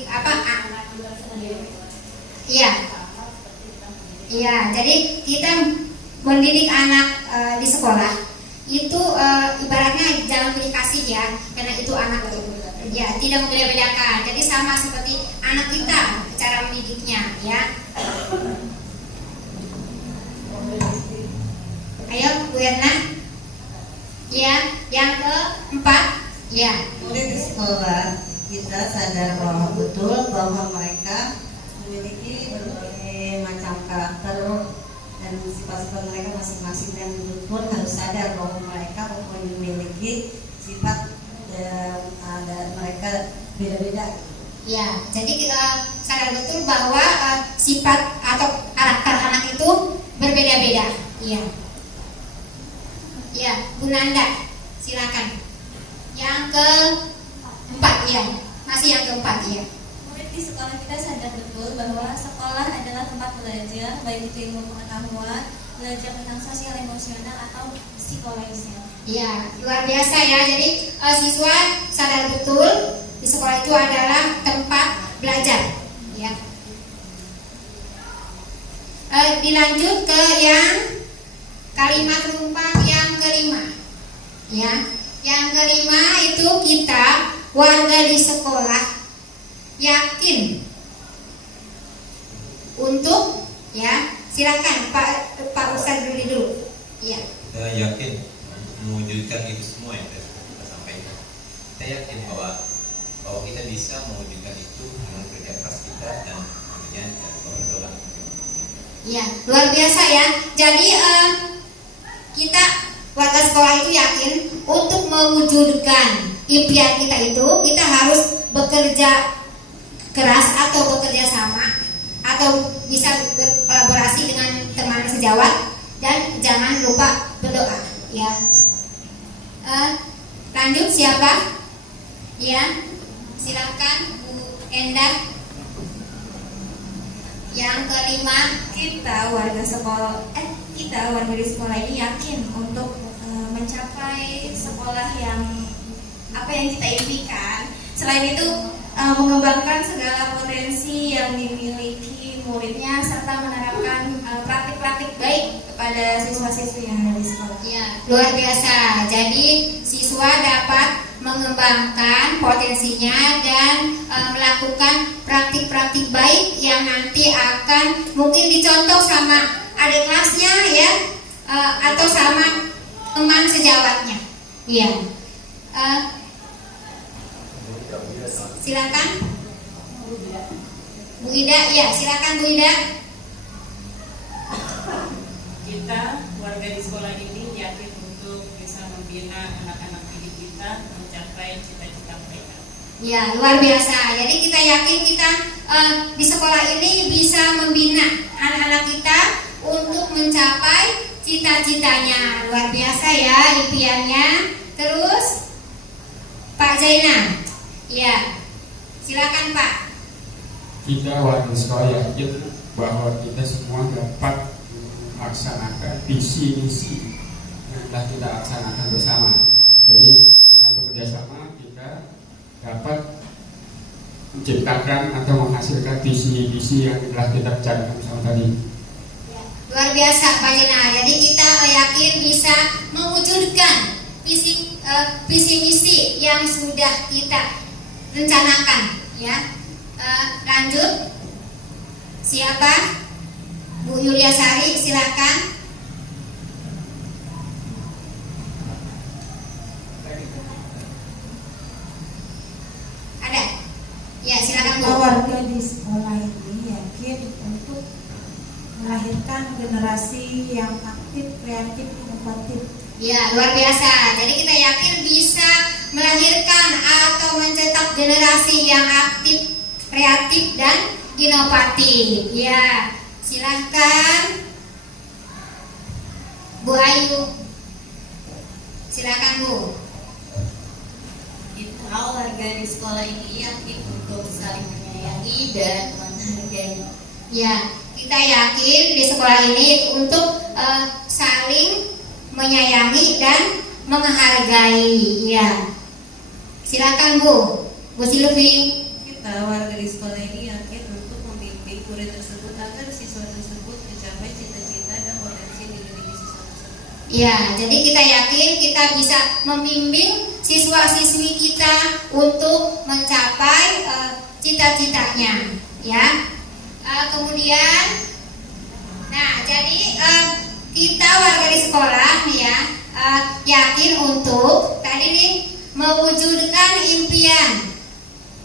Iya. Iya, jadi kita mendidik anak di sekolah itu ibaratnya jangan pilih kasih ya, karena itu anak ya tidak membeda-bedakan. Jadi sama seperti anak kita cara mendidiknya ya. Ayo Bu Erna. Ya, yang keempat, ya. Murid di sekolah kita sadar bahwa betul bahwa mereka memiliki berbagai macam karakter dan sifat-sifat mereka masing-masing, dan pun harus sadar bahwa mereka memiliki sifat dan mereka beda-beda. Ya, jadi kita sadar betul bahwa sifat atau karakter anak itu berbeda-beda. Iya. Ya, Bu Nanda, silakan. Yang keempat, ya, masih yang keempat, ya. Murid di sekolah kita sadar betul bahwa sekolah adalah tempat belajar, baik itu ilmu pengetahuan, belajar tentang sosial, emosional, atau psikologisnya. Ya, luar biasa ya. Jadi siswa sadar betul di sekolah itu adalah tempat belajar. Ya. Dilanjut ke yang kalimat rumpang yang kelima. Ya, yang kelima itu kita warga di sekolah yakin untuk, ya, silakan Pak Ustadz dulu. Ya. Kita yakin mewujudkan itu semua yang kita sampaikan. Kita yakin bahwa kita bisa mewujudkan itu dengan kerja keras kita dan tentunya berdoa. Ya, luar biasa ya. Jadi kita warga sekolah itu yakin untuk mewujudkan impian kita itu kita harus bekerja keras atau bekerja sama atau bisa berkolaborasi dengan teman sejawat, dan jangan lupa berdoa. Ya. Lanjut siapa? Ya, silakan Bu Endah. Yang kelima, Kita warga di sekolah ini yakin untuk mencapai sekolah yang apa yang kita impikan. Selain itu mengembangkan segala potensi yang dimiliki muridnya serta menerapkan praktik-praktik baik kepada siswa-siswi yang ada di sekolah. ya, luar biasa. Jadi siswa dapat mengembangkan potensinya dan melakukan praktik-praktik baik yang nanti akan mungkin dicontoh sama adik kelasnya, ya, atau sama teman sejawatnya. Iya. Silakan Bu Ida. Ya, silakan Bu Ida. Kita warga di sekolah ini yakin untuk bisa membina anak-anak didik kita mencapai cita-cita mereka. Ya, luar biasa. Jadi kita yakin kita di sekolah ini bisa membina anak-anak kita untuk mencapai cita-citanya. Luar biasa ya impiannya. Terus Pak Zainal. Ya, silakan Pak. Kita warga sekolah yakin bahwa kita semua dapat melaksanakan visi misi yang telah kita laksanakan bersama. Jadi dengan bekerja sama kita dapat menciptakan atau menghasilkan visi-visi yang telah kita bicarakan bersama tadi. Luar biasa Pak Zainal. Jadi kita yakin bisa mewujudkan visi misi yang sudah kita rencanakan, ya. Lanjut, siapa? Bu Yulia Sari, silakan. Ada? Ya, silakan Bu. Warga di sekolah ini yakin untuk melahirkan generasi yang aktif, kreatif, inovatif. Ya, luar biasa. Jadi kita yakin bisa melahirkan atau mencetak generasi yang aktif, kreatif, dan inovatif. Ya, silahkan Bu Ayu. Silakan Bu. Kita warga di sekolah ini yakin untuk saling menyayangi dan menghargai. Ya, kita yakin di sekolah ini untuk saling menyayangi dan menghargai. Ya, silakan Bu Silvi. Kita warga di sekolah ini yakin untuk membimbing murid tersebut agar siswa tersebut mencapai cita-cita dan potensi yang dimiliki siswa tersebut. Ya, jadi kita yakin kita bisa membimbing siswa-siswi kita untuk mencapai cita-citanya. Ya, kemudian, nah, jadi kita warga di sekolah, ya, yakin untuk tadi nih mewujudkan impian,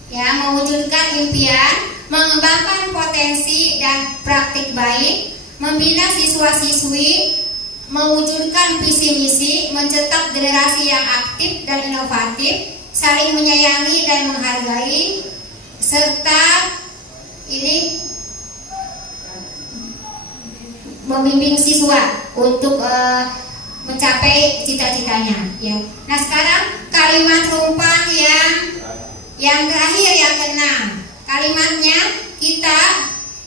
ya, mewujudkan impian, mengembangkan potensi dan praktik baik, membina siswa-siswi, mewujudkan visi misi, mencetak generasi yang aktif dan inovatif, saling menyayangi dan menghargai, serta ini membimbing siswa untuk mencapai cita-citanya. Ya. Nah sekarang kalimat rumpang yang terakhir yang keenam. Kalimatnya, kita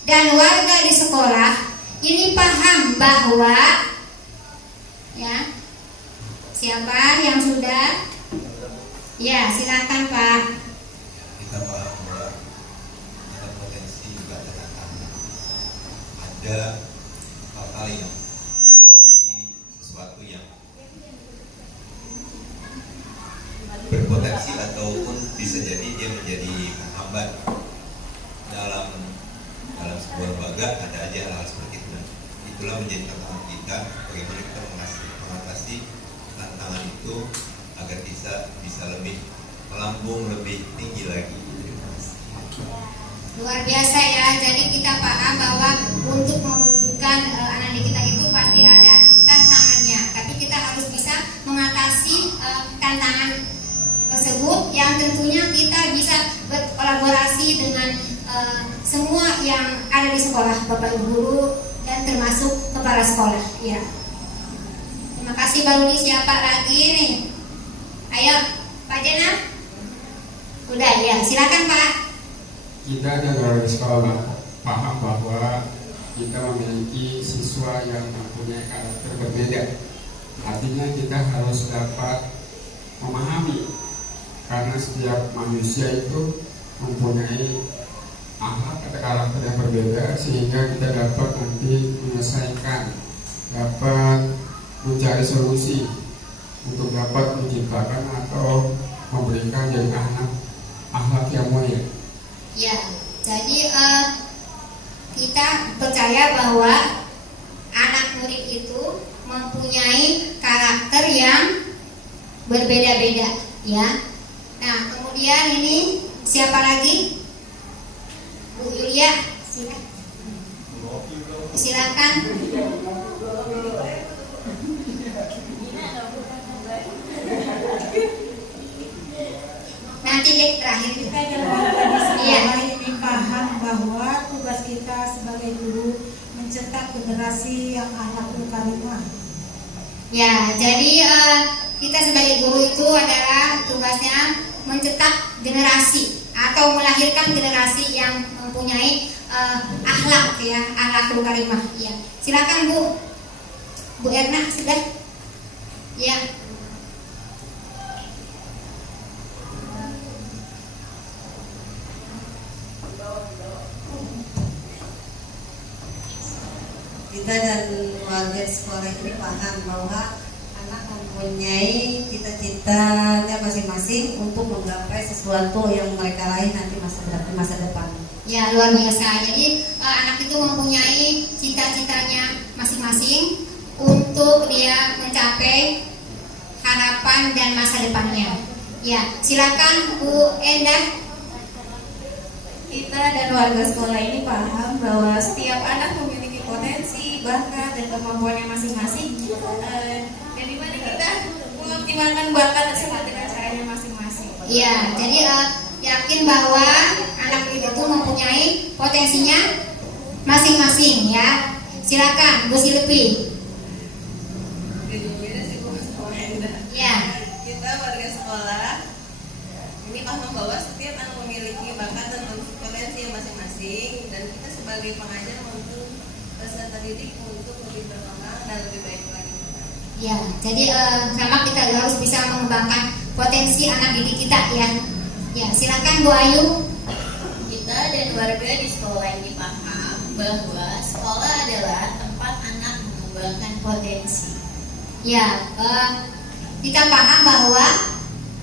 dan warga di sekolah ini paham bahwa, ya, siapa yang sudah? Ya, silakan Pak. Kita paham bahwa ada potensi juga ada tantangan. Ada hal-hal yang menjadi sesuatu yang berpotensi ataupun bisa jadi dia menjadi penghambat dalam sebuah lembaga. Ada aja hal-hal seperti itu. Itulah menjadi tantangan kita, bagaimana kita mengatasi tantangan itu agar kita bisa lebih melambung lebih tinggi lagi. Luar biasa ya. Jadi kita paham bahwa untuk mewujudkan anak didik kita itu pasti ada tantangannya, tapi kita harus bisa mengatasi tantangan tersebut yang tentunya kita bisa berkolaborasi dengan semua yang ada di sekolah, Bapak Ibu guru dan termasuk kepala sekolah. Ya. Terima kasih Bang Rudi. Siapa lagi nih? Ayo Pak Jena. Udah ya, silakan Pak. Kita dan warga sekolah paham bahwa kita memiliki siswa yang mempunyai karakter berbeda. Artinya kita harus dapat memahami, karena setiap manusia itu mempunyai akhlak atau karakter yang berbeda, sehingga kita dapat nanti menyelesaikan, dapat mencari solusi untuk dapat menciptakan atau memberikan jadi anak akhlak yang mulia. Ya, jadi kita percaya bahwa anak murid itu mempunyai karakter yang berbeda-beda, ya. Nah, kemudian ini siapa lagi? Bu Yulia, silakan. Nanti deh terakhir. Kita dan warga di sekolah ini paham bahwa tugas kita sebagai guru mencetak generasi yang akhlakul karimah. Ya, jadi kita sebagai guru itu adalah tugasnya mencetak generasi atau melahirkan generasi yang mempunyai akhlak, ya, akhlakul karimah. Ya, silakan Bu Erna sudah. Ya. Kita dan warga sekolah ini paham bahwa anak mempunyai cita-citanya masing-masing untuk menggapai sesuatu yang mereka raih nanti masa depan. Ya, luar biasa. Jadi anak itu mempunyai cita-citanya masing-masing untuk dia mencapai harapan dan masa depannya. Ya, silakan Bu Endah. Kita dan warga sekolah ini paham bahwa setiap anak memiliki potensi, bakat, dan kemampuannya masing-masing, dan dimana kita mengoptimalkan bakat tersebut dengan caranya masing-masing. Iya, jadi yakin bahwa anak itu mempunyai potensinya masing-masing, ya. Silakan Bu Silvi. Ya. Kita warga sekolah ini paham bahwa setiap anak memiliki bakat dan potensi masing-masing, dan kita sebagai pengajar maupun peserta didik untuk lebih berkembang dan lebih baik lagi. Ya, jadi sama kita harus bisa mengembangkan potensi anak didik kita, ya. Ya, silakan Bu Ayu. Kita dan warga di sekolah ini paham bahwa sekolah adalah tempat anak mengembangkan potensi. Ya, kita paham bahwa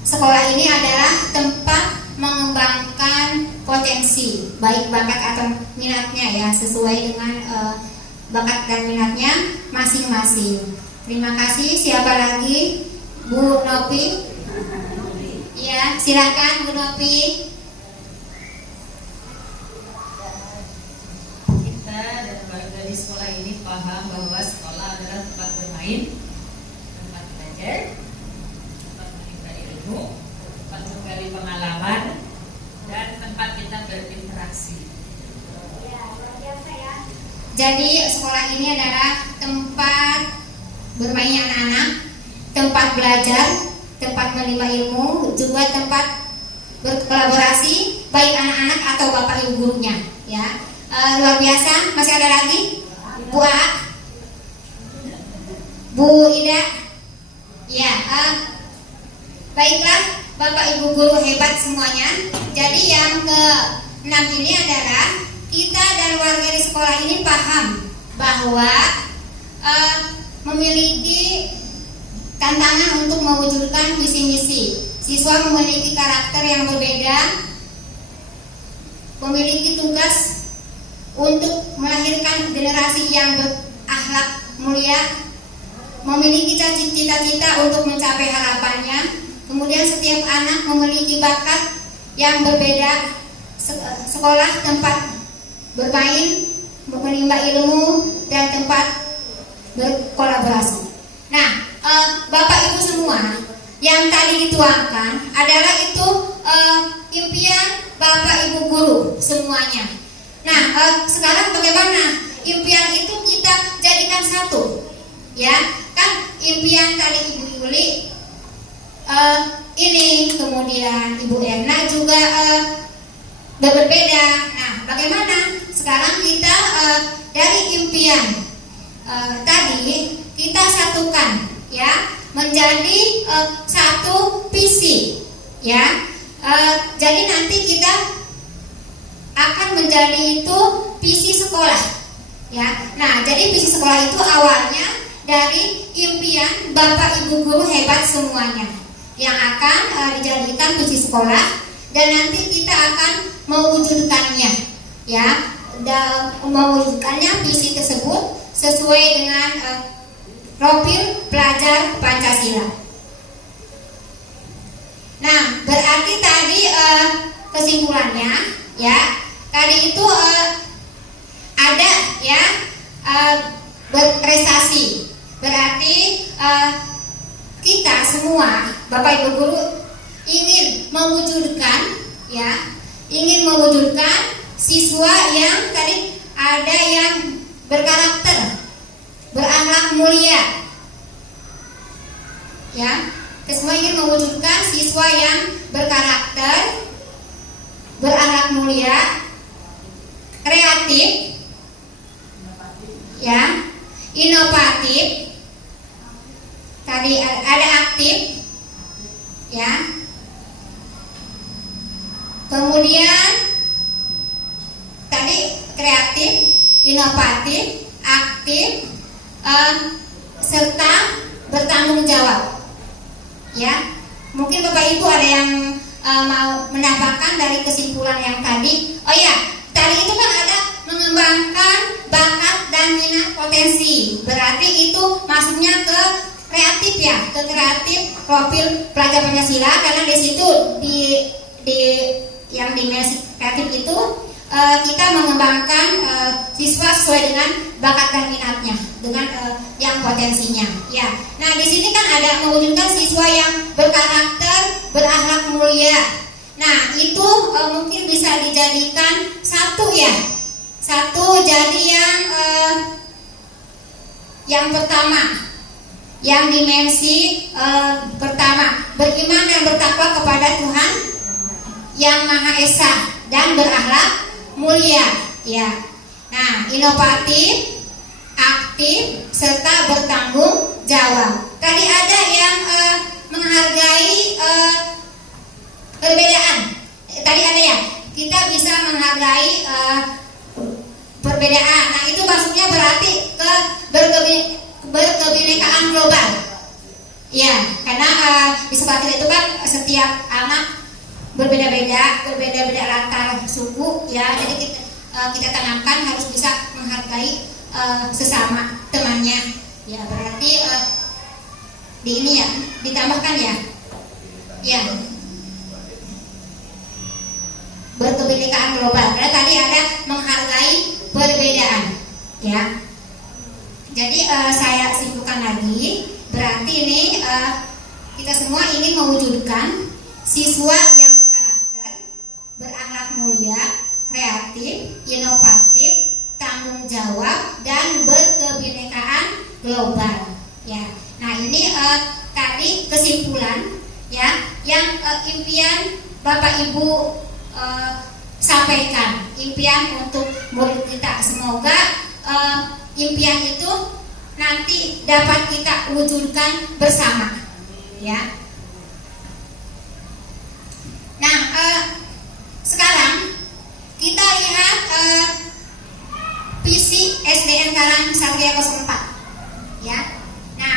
sekolah ini adalah tempat mengembangkan potensi, baik bakat atau minatnya, ya, sesuai dengan bakat dan minatnya masing-masing. Terima kasih. Siapa lagi? Bu Nopi. Ya, silakan Bu Nopi. Kita dan warga di sekolah ini paham bahwa sekolah adalah tempat bermain, tempat belajar, tempat menimba ilmu, tempat menggali pengalaman, dan tempat kita berinteraksi. Jadi sekolah ini adalah tempat bermainnya anak-anak, tempat belajar, tempat menimba ilmu, juga tempat berkolaborasi baik anak-anak atau bapak ibu gurunya. Ya, luar biasa. Masih ada lagi? Bu A, Bu Ida. Ya, baiklah bapak ibu guru hebat semuanya. Jadi yang ke-6 ini adalah kita dan warga di sekolah ini paham bahwa memiliki tantangan untuk mewujudkan visi misi. Siswa memiliki karakter yang berbeda, memiliki tugas untuk melahirkan generasi yang berakhlak mulia, memiliki cita-cita untuk mencapai harapannya. Kemudian setiap anak memiliki bakat yang berbeda, sekolah tempat bermain, menimba ilmu, dan tempat berkolaborasi. Nah, Bapak Ibu semua, yang tadi dituangkan adalah itu impian Bapak Ibu guru semuanya. Nah, sekarang bagaimana impian itu kita jadikan satu? Ya, kan impian tadi Ibu Yuli, ini kemudian Ibu Erna juga berbeda. Nah, bagaimana sekarang kita dari impian tadi kita satukan, ya, menjadi satu visi, ya. Jadi nanti kita akan menjadi itu visi sekolah, ya. Nah, jadi visi sekolah itu awalnya dari impian Bapak Ibu guru hebat semuanya yang akan dijadikan visi sekolah, dan nanti kita akan mewujudkannya, ya, dan mewujudkannya visi tersebut sesuai dengan profil pelajar Pancasila. Nah, berarti tadi kesimpulannya, ya, tadi itu ada, ya, berprestasi. Berarti kita semua Bapak Ibu guru ingin mewujudkan, ya, ingin mewujudkan siswa yang tadi ada yang berkarakter, berakhlak mulia, ya. Kita semua ingin mewujudkan siswa yang berkarakter, berakhlak mulia, kreatif, ya, inovatif. Tadi ada aktif, ya. Kemudian tadi kreatif, inovatif, aktif, serta bertanggung jawab, ya. Mungkin Bapak Ibu ada yang mau menambahkan dari kesimpulan yang tadi. Oh ya, tadi itu kan ada mengembangkan bakat dan minat potensi. Berarti itu masuknya ke kreatif, ya, ke kreatif profil pelajar Pancasila, karena di situ di yang dimensi kreatif itu kita mengembangkan siswa sesuai dengan bakat dan minatnya, dengan yang potensinya, ya. Nah, di sini kan ada mewujudkan siswa yang berkarakter, berakhlak mulia. Nah, itu mungkin bisa dijadikan satu, ya, satu. Jadi yang pertama, yang dimensi pertama, beriman dan bertakwa kepada Tuhan yang Maha Esa dan berakhlak mulia, ya. Nah, inovatif, aktif, serta bertanggung jawab. Tadi ada yang menghargai perbedaan. Tadi ada, ya, kita bisa menghargai perbedaan. Nah, itu maksudnya berarti ke berkebinekaan global, ya, karena di sekolah kita itu kan setiap anak berbeda-beda latar suku, ya. Jadi kita tanamkan harus bisa menghargai sesama temannya, ya. Berarti di ini ya, ditambahkan ya. Ya. Berkebinekaan global. Karena tadi ada menghargai perbedaan, ya. Jadi saya simpulkan lagi, berarti ini kita semua ingin mewujudkan siswa yang berkarakter, berakhlak mulia, kreatif, inovatif, tanggung jawab, dan berkebinekaan global. Ya, nah ini tadi kesimpulan ya yang impian Bapak Ibu sampaikan, impian untuk murid kita. Semoga impian itu nanti dapat kita wujudkan bersama, ya. Nah, sekarang kita lihat visi SDN Karang Satria 04, ya. Nah,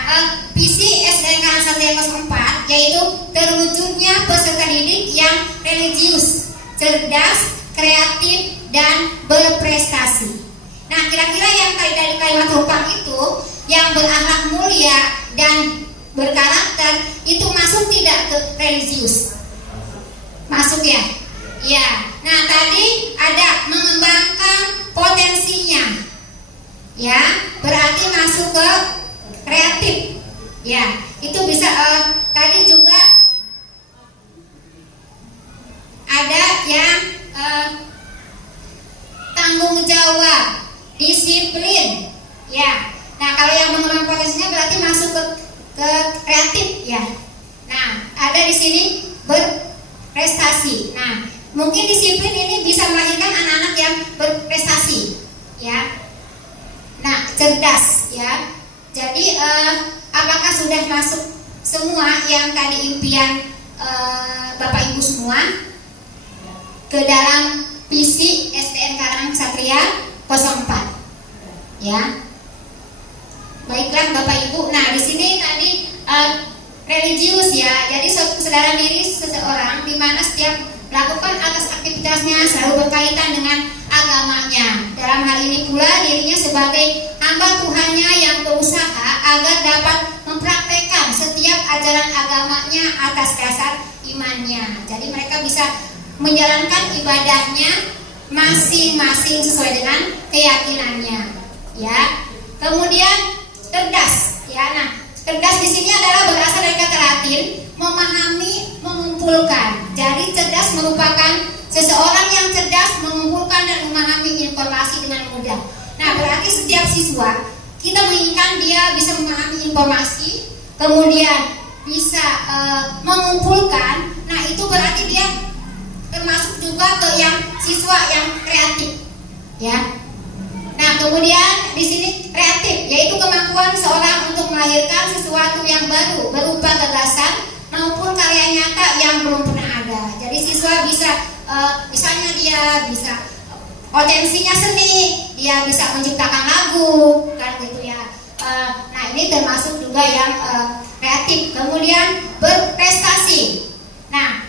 visi SDN Karang Satria 04 yaitu terwujudnya peserta didik yang religius, cerdas, kreatif, dan berprestasi. Nah, kira-kira yang dari kalimat rumpang itu yang berakhlak mulia dan berkarakter itu masuk tidak ke religius? Masuk ya? Ya. Nah, tadi ada mengembangkan potensinya, ya, berarti masuk ke kreatif, ya. Itu bisa tadi juga ada yang tanggung jawab, disiplin, ya. Nah, kalau yang mengembangkan potensinya berarti masuk ke kreatif, ya. Nah, ada di sini berprestasi. Nah, mungkin disiplin ini bisa melahirkan anak-anak yang berprestasi, ya. Nah, cerdas, ya. Jadi apakah sudah masuk semua yang tadi impian Bapak Ibu semua ke dalam visi SDN Karang Satria 04, ya. Baiklah Bapak Ibu. Nah, di sini tadi religius, ya. Jadi kesadaran diri seseorang di mana setiap melakukan atas aktivitasnya selalu berkaitan dengan agamanya. Dalam hal ini pula dirinya sebagai hamba Tuhannya yang berusaha agar dapat mempraktekkan setiap ajaran agamanya atas dasar imannya. Jadi mereka bisa menjalankan ibadahnya masing-masing sesuai dengan keyakinannya, ya. Kemudian cerdas, ya. Nah, cerdas di sini adalah berasal dari kata Latin memahami, mengumpulkan. Jadi cerdas merupakan seseorang yang cerdas mengumpulkan dan memahami informasi dengan mudah. Nah, berarti setiap siswa kita menginginkan dia bisa memahami informasi, kemudian bisa mengumpulkan. Nah, itu berarti dia termasuk juga ke yang siswa yang kreatif, ya. Nah, kemudian di sini kreatif yaitu kemampuan seorang untuk melahirkan sesuatu yang baru berupa gagasan maupun karya nyata yang belum pernah ada. Jadi siswa bisa misalnya dia bisa potensinya seni, dia bisa menciptakan lagu, kan gitu ya. Nah, ini termasuk juga yang kreatif. Kemudian berprestasi. Nah,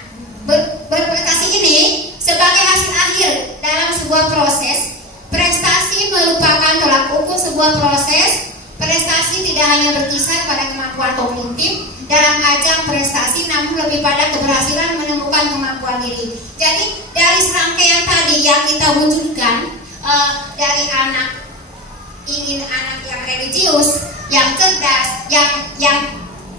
berprestasi ini sebagai hasil akhir dalam sebuah proses. Prestasi merupakan tolak ukur sebuah proses. Prestasi tidak hanya berkisar pada kemampuan kognitif dalam ajang prestasi, namun lebih pada keberhasilan menemukan kemampuan diri. Jadi dari serangkaian tadi yang kita wujudkan, dari anak ingin anak yang religius, yang cerdas, yang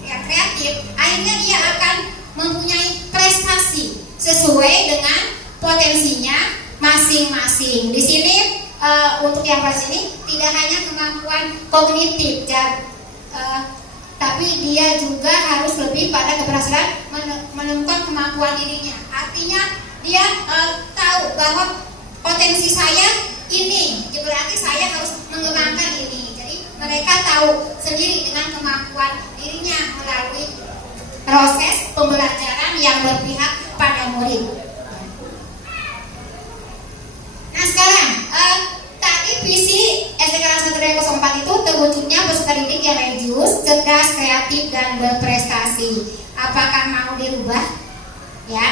kreatif, akhirnya dia akan mempunyai prestasi sesuai dengan potensinya masing-masing. Di sini untuk yang pas ini tidak hanya kemampuan kognitif, tapi dia juga harus lebih pada keberhasilan menemukan kemampuan dirinya. Artinya dia tahu bahwa potensi saya ini, berarti saya harus mengembangkan ini. Jadi mereka tahu sendiri dengan kemampuan dirinya melalui proses pembelajaran yang berpihak pada murid. Nah, sekarang tadi visi SDN Karang Satria 04 itu terwujudnya peserta didik yang religius, cerdas, kreatif, dan berprestasi. Apakah mau dirubah? Ya.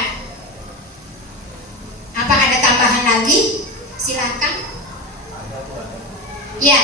Apa ada tambahan lagi? Silakan. Ya.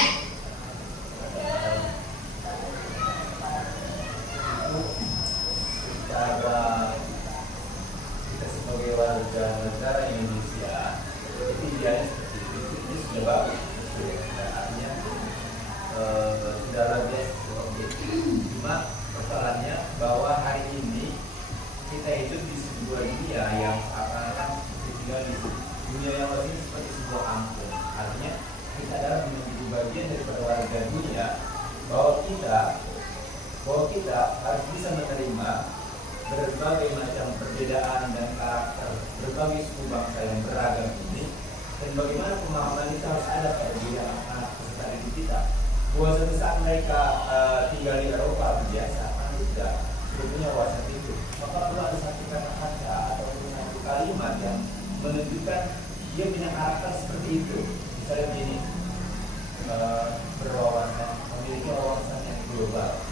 Dunia yang luas ini seperti sebuah kampung. Artinya kita adalah menjadi bagian daripada warga dunia, bahwa kita harus bisa menerima berbagai macam perbedaan dan karakter berbagai suku bangsa yang beragam ini, dan bagaimana pemahaman kita harus ada pada diri anak-anak peserta didik kita, bahwa suatu saat mereka tinggal di Eropa biasa, sudah punya wawasan itu, maka perlu ada satu kata-kata atau satu kalimat yang menunjukkan dia punya karakter seperti itu. Misalnya begini, berwawasan, memiliki wawasan yang global,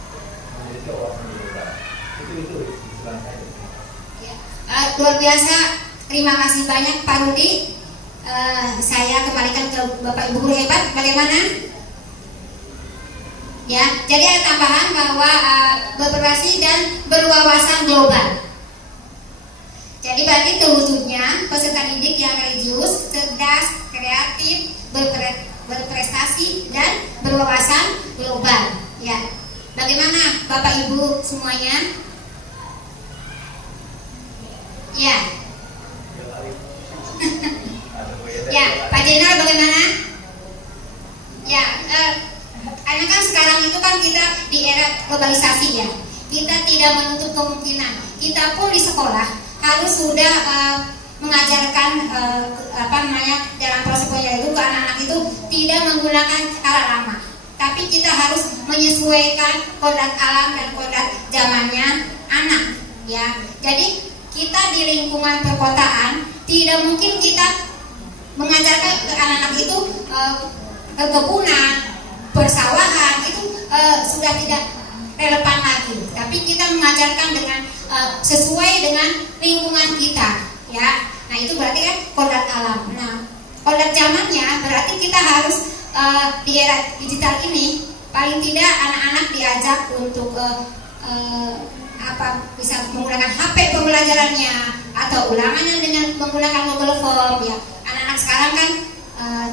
memiliki wawasan global. Itu istilah saya. Luar biasa, terima kasih banyak Pak Rudi. Saya kembalikan ke Bapak Ibu guru hebat. Bagaimana? Ya, jadi ada tambahan bahwa berprestasi dan berwawasan global. Jadi berarti terwujudnya peserta didik yang religius, cerdas, kreatif, berprestasi dan berwawasan global. Ya, bagaimana Bapak Ibu semuanya? Ya. Ya, Pak Jenderal bagaimana? Ya, karena kan sekarang itu kan kita di era globalisasi ya. Kita tidak menutup kemungkinan. Kita pun di sekolah harus sudah mengajarkan dalam proses pendidikan itu ke anak-anak itu tidak menggunakan cara lama. Tapi kita harus menyesuaikan kodrat alam dan kodrat zamannya anak. Ya, jadi kita di lingkungan perkotaan tidak mungkin kita mengajarkan ke anak-anak itu kekebunan, persawahan itu sudah tidak relevan lagi. Tapi kita mengajarkan dengan sesuai dengan lingkungan kita, ya. Nah itu berarti kan kodrat alam. Nah kodrat zamannya berarti kita harus di era digital ini paling tidak anak-anak diajak untuk bisa menggunakan HP pembelajarannya atau ulangannya dengan menggunakan Google Form ya. Anak-anak sekarang kan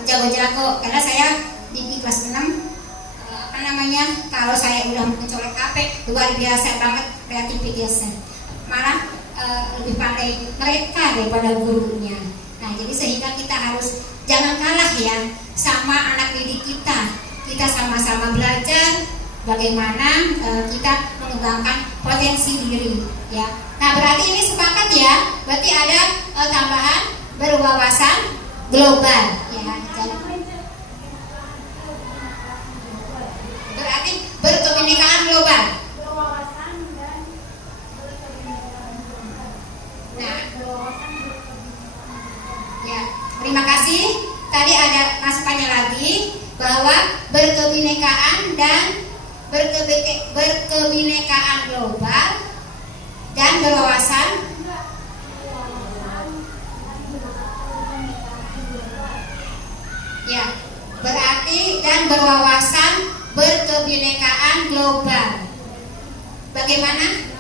jago-jago, karena saya di kelas 6 kalau saya udah mencolek HP luar biasa banget kreativitasnya, malah lebih pandai mereka daripada gurunya. Nah jadi sehingga kita harus jangan kalah ya sama anak didik kita. Kita sama-sama belajar bagaimana kita mengembangkan potensi diri ya. Nah berarti ini sepakat ya, berarti ada tambahan berwawasan global ya. Berarti berkebinekaan global. Nah ya, terima kasih. Tadi ada masukannya lagi bahwa berkebinekaan dan berkebinekaan global dan berwawasan ya, berarti dan berwawasan berkebinekaan global. Bagaimana?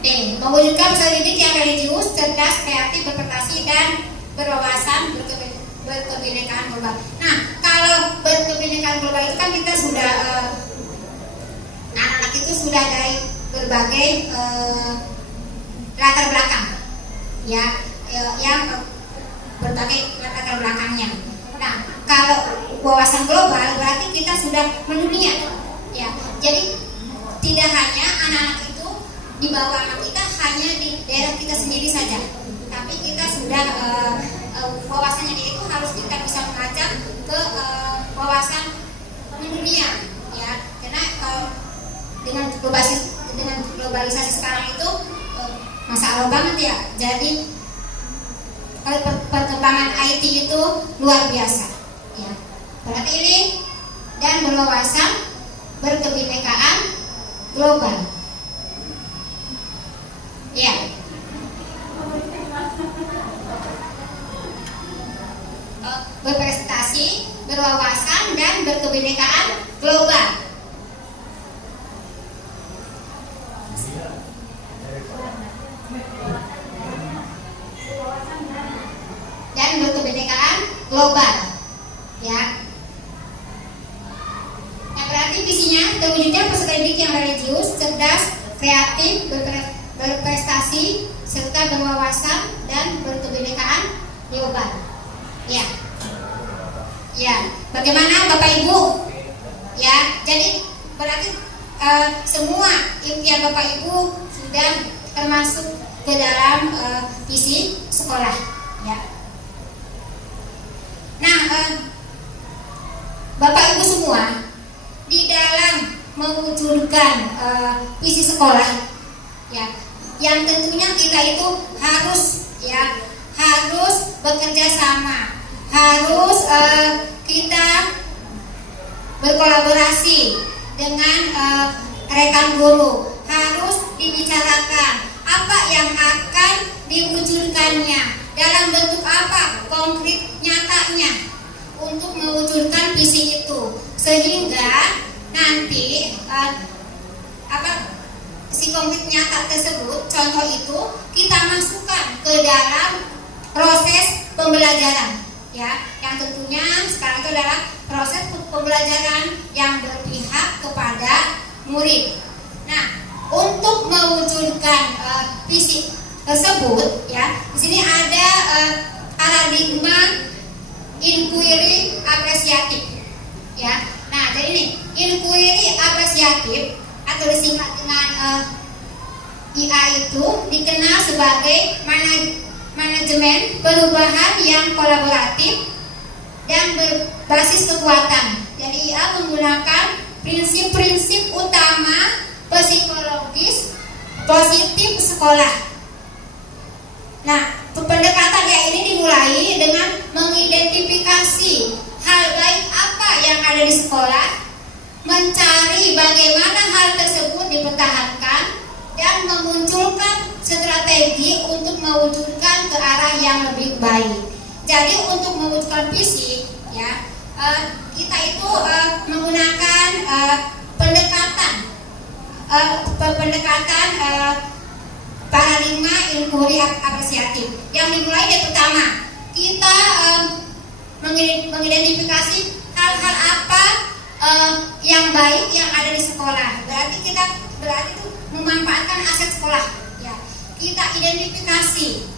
Nih, mewujudkan peserta didik yang religius, cerdas, kreatif, berprestasi dan berwawasan berkebinekaan global. Nah, kalau berkebinekaan global itu kan kita sudah anak-anak itu sudah dari berbagai latar belakang, ya, yang berbagai latar belakangnya. Nah, kalau wawasan global berarti kita sudah mendunia, ya. Jadi tidak hanya anak-anak itu di bawah anak kita hanya di daerah kita sendiri saja, tapi kita sudah wawasannya itu harus kita bisa mengajak ke wawasan mendunia, ya. Karena dengan globalisasi sekarang itu masalah banget ya. Jadi perkembangan IT itu luar biasa, ya. Berarti ini dan berwawasan berkebinekaan global, ya. Berprestasi, berwawasan dan berkebinekaan global. Dan berkebinekaan global, ya. Nah, berarti visinya terwujudnya peserta didik yang religius, cerdas, kreatif, berprestasi, serta berwawasan dan berkebinekaan global. Ya. Ya, bagaimana Bapak Ibu? Ya, jadi berarti semua impian Bapak Ibu sudah termasuk ke dalam visi sekolah. Ya. Nah, Bapak Ibu semua di dalam mewujudkan visi sekolah, ya, yang tentunya kita itu harus bekerja sama, harus kita berkolaborasi dengan rekan guru, harus dibicarakan apa yang akan diwujudkannya, dalam bentuk apa konkret nyatanya untuk mewujudkan visi itu, sehingga nanti si konkret nyata tersebut, contoh itu kita masukkan ke dalam proses pembelajaran, ya, yang tentunya sekarang itu adalah proses pembelajaran yang berpihak kepada murid. Nah, untuk mewujudkan visi tersebut, ya, di sini ada paradigma inquiry apresiatif, ya. Nah, jadi ini inquiry apresiatif atau disingkat dengan IA itu dikenal sebagai manajemen perubahan yang kolaboratif dan berbasis kekuatan. Jadi IA menggunakan prinsip-prinsip utama psikologis positif sekolah. Nah, pendekatan IA ini dimulai dengan mengidentifikasi hal baik apa yang ada di sekolah, mencari bagaimana hal tersebut dipertahankan, dan memunculkan strategi untuk mewujudkan ke arah yang lebih baik. Jadi untuk mewujudkan visi, ya, kita itu menggunakan pendekatan paradigma inquiry apresiatif. Yang dimulai dari pertama, kita mengidentifikasi hal-hal apa yang baik yang ada di sekolah. Berarti itu memanfaatkan aset sekolah, ya. Kita identifikasi,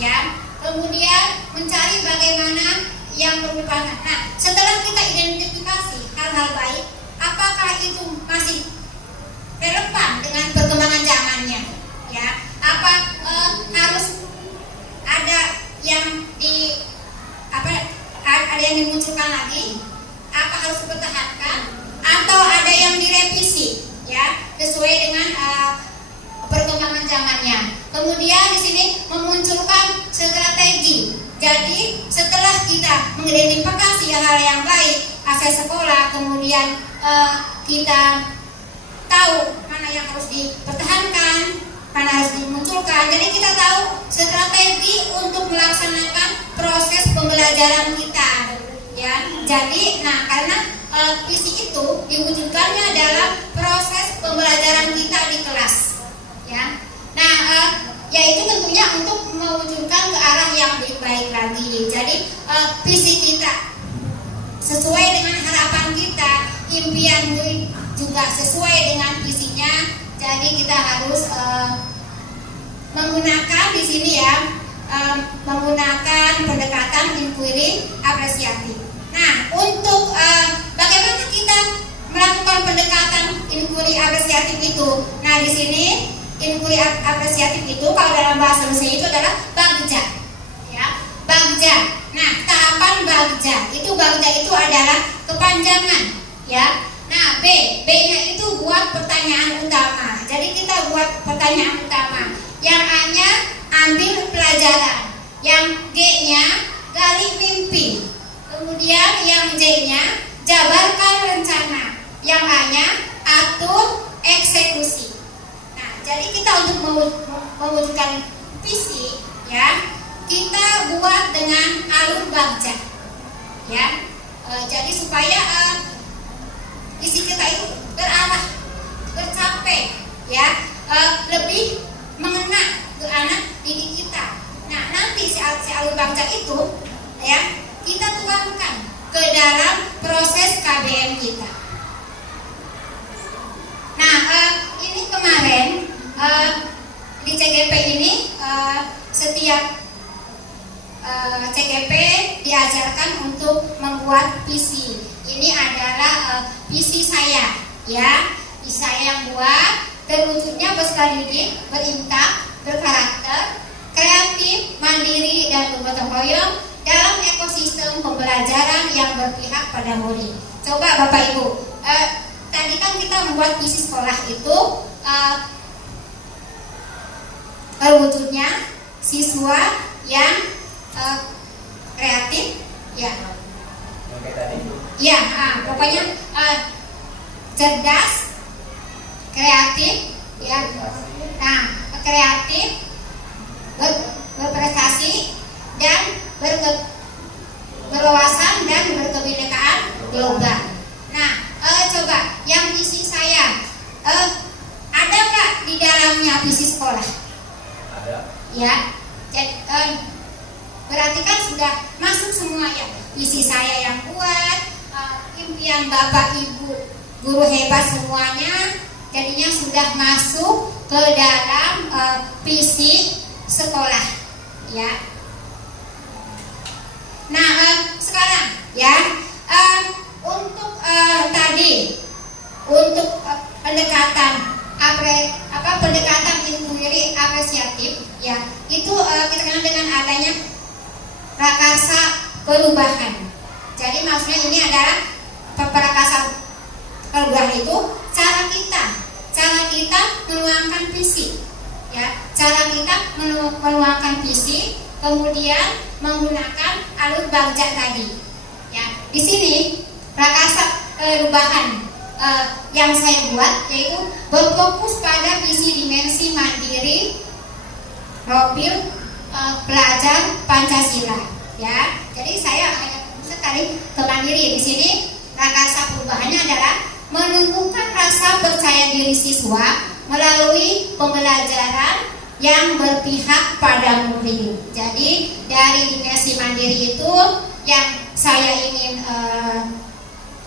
ya. Kemudian mencari bagaimana yang bermanfaat. Nah, setelah kita identifikasi hal-hal baik, apakah itu masih relevan dengan perkembangan zamannya, ya? Apa harus ada yang ada yang dimunculkan lagi? Apa harus dipertahankan? Atau ada yang direvisi, ya, sesuai dengan perkembangan zamannya. Kemudian di sini memunculkan strategi. Jadi setelah kita mengidentifikasi hal yang baik aset sekolah, kemudian kita tahu mana yang harus dipertahankan, mana harus dimunculkan. Jadi kita tahu strategi untuk melaksanakan proses pembelajaran kita, ya. Jadi, nah, karena visi itu diwujudkannya dalam proses pembelajaran kita di kelas, ya. Nah, yaitu tentunya untuk mewujudkan ke arah yang lebih baik lagi. Jadi visi kita sesuai dengan harapan kita, impian murid juga sesuai dengan visinya. Jadi kita harus menggunakan di sini, ya, menggunakan pendekatan inquiry apresiatif. Nah, untuk bagaimana kita melakukan pendekatan inquiry apresiatif itu? Nah, di sini inquiry apresiatif itu kalau dalam bahasa Indonesia itu adalah bagja, ya, bagja. Nah, tahapan bagja itu adalah kepanjangan, ya. Nah, B-nya itu buat pertanyaan utama. Jadi kita buat pertanyaan utama. Yang A-nya ambil pelajaran, yang G-nya gali mimpi, kemudian yang J-nya jabarkan rencana, yang A-nya atur eksekusi. Nah, jadi kita untuk mewujudkan visi, ya, kita buat dengan alur bagja, ya. Jadi supaya visi kita itu terarah, tercapai, ya, lebih mengena ke anak didik kita. Nah, nanti si alur bagja itu, ya, kita tuangkan ke dalam proses KBM kita. Nah, ini kemarin di CGP ini setiap CGP diajarkan untuk membuat visi. Ini adalah visi saya, ya. Visi saya yang buat, terwujudnya peserta didik berintak, berkarakter, kreatif, mandiri, dan bergotong royong dalam ekosistem pembelajaran yang berpihak pada murid. Coba Bapak Ibu, tadi kan kita membuat visi sekolah itu terwujudnya siswa yang kreatif, ya. Ya, pokoknya cerdas, kreatif, ya. Nah, kreatif, berprestasi, dan berwawasan dan berkebinekaan global. Nah, coba yang visi saya, ada nggak di dalamnya visi sekolah? Ada. Ya, jadi berarti kan sudah masuk semua ya. Visi saya yang kuat, impian Bapak Ibu guru hebat semuanya, jadinya sudah masuk ke dalam visi sekolah, ya. Nah, sekarang ya untuk tadi untuk pendekatan pendekatan inquiry apresiatif, ya, itu kita kenal dengan adanya prakarsa perubahan. Jadi maksudnya ini adalah prakarsa perubahan itu cara kita menuangkan visi, ya, cara kita menuangkan visi, kemudian menggunakan alur bagja tadi, ya. Di sini prakarsa perubahan yang saya buat yaitu berfokus pada visi dimensi mandiri, profil pelajar Pancasila, ya. Jadi saya hanya fokus tadi ke mandiri. Di sini prakarsa perubahannya adalah menumbuhkan rasa percaya diri siswa melalui pembelajaran yang berpihak pada murid. Jadi dari dimensi mandiri itu yang saya ingin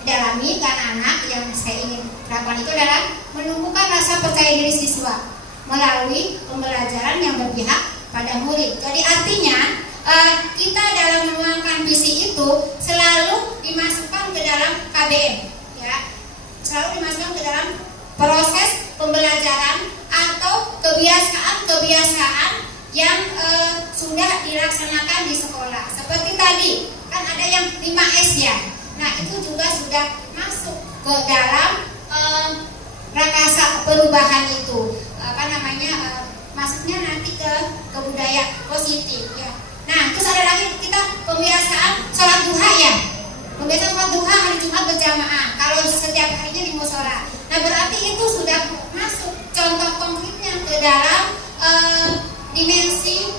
dalami ke anak-anak, yang saya ingin lakukan itu adalah menumbuhkan rasa percaya diri siswa melalui pembelajaran yang berpihak pada murid. Jadi artinya kita dalam menuangkan visi itu selalu dimasukkan ke dalam KBM, ya, selalu dimasukkan ke dalam proses pembelajaran atau kebiasaan yang sudah dilaksanakan di sekolah. Seperti tadi kan ada yang 5S ya. Nah, itu juga sudah masuk ke dalam prakarsa perubahan itu. Masuknya nanti ke budaya positif, ya. Nah, terus ada lagi kita pembiasaan sholat duha, ya. Pembiasaan sholat duha hari Jumat berjamaah. Kalau setiap harinya di mushola. Nah, berarti itu sudah masuk contoh konkretnya ke dalam dimensi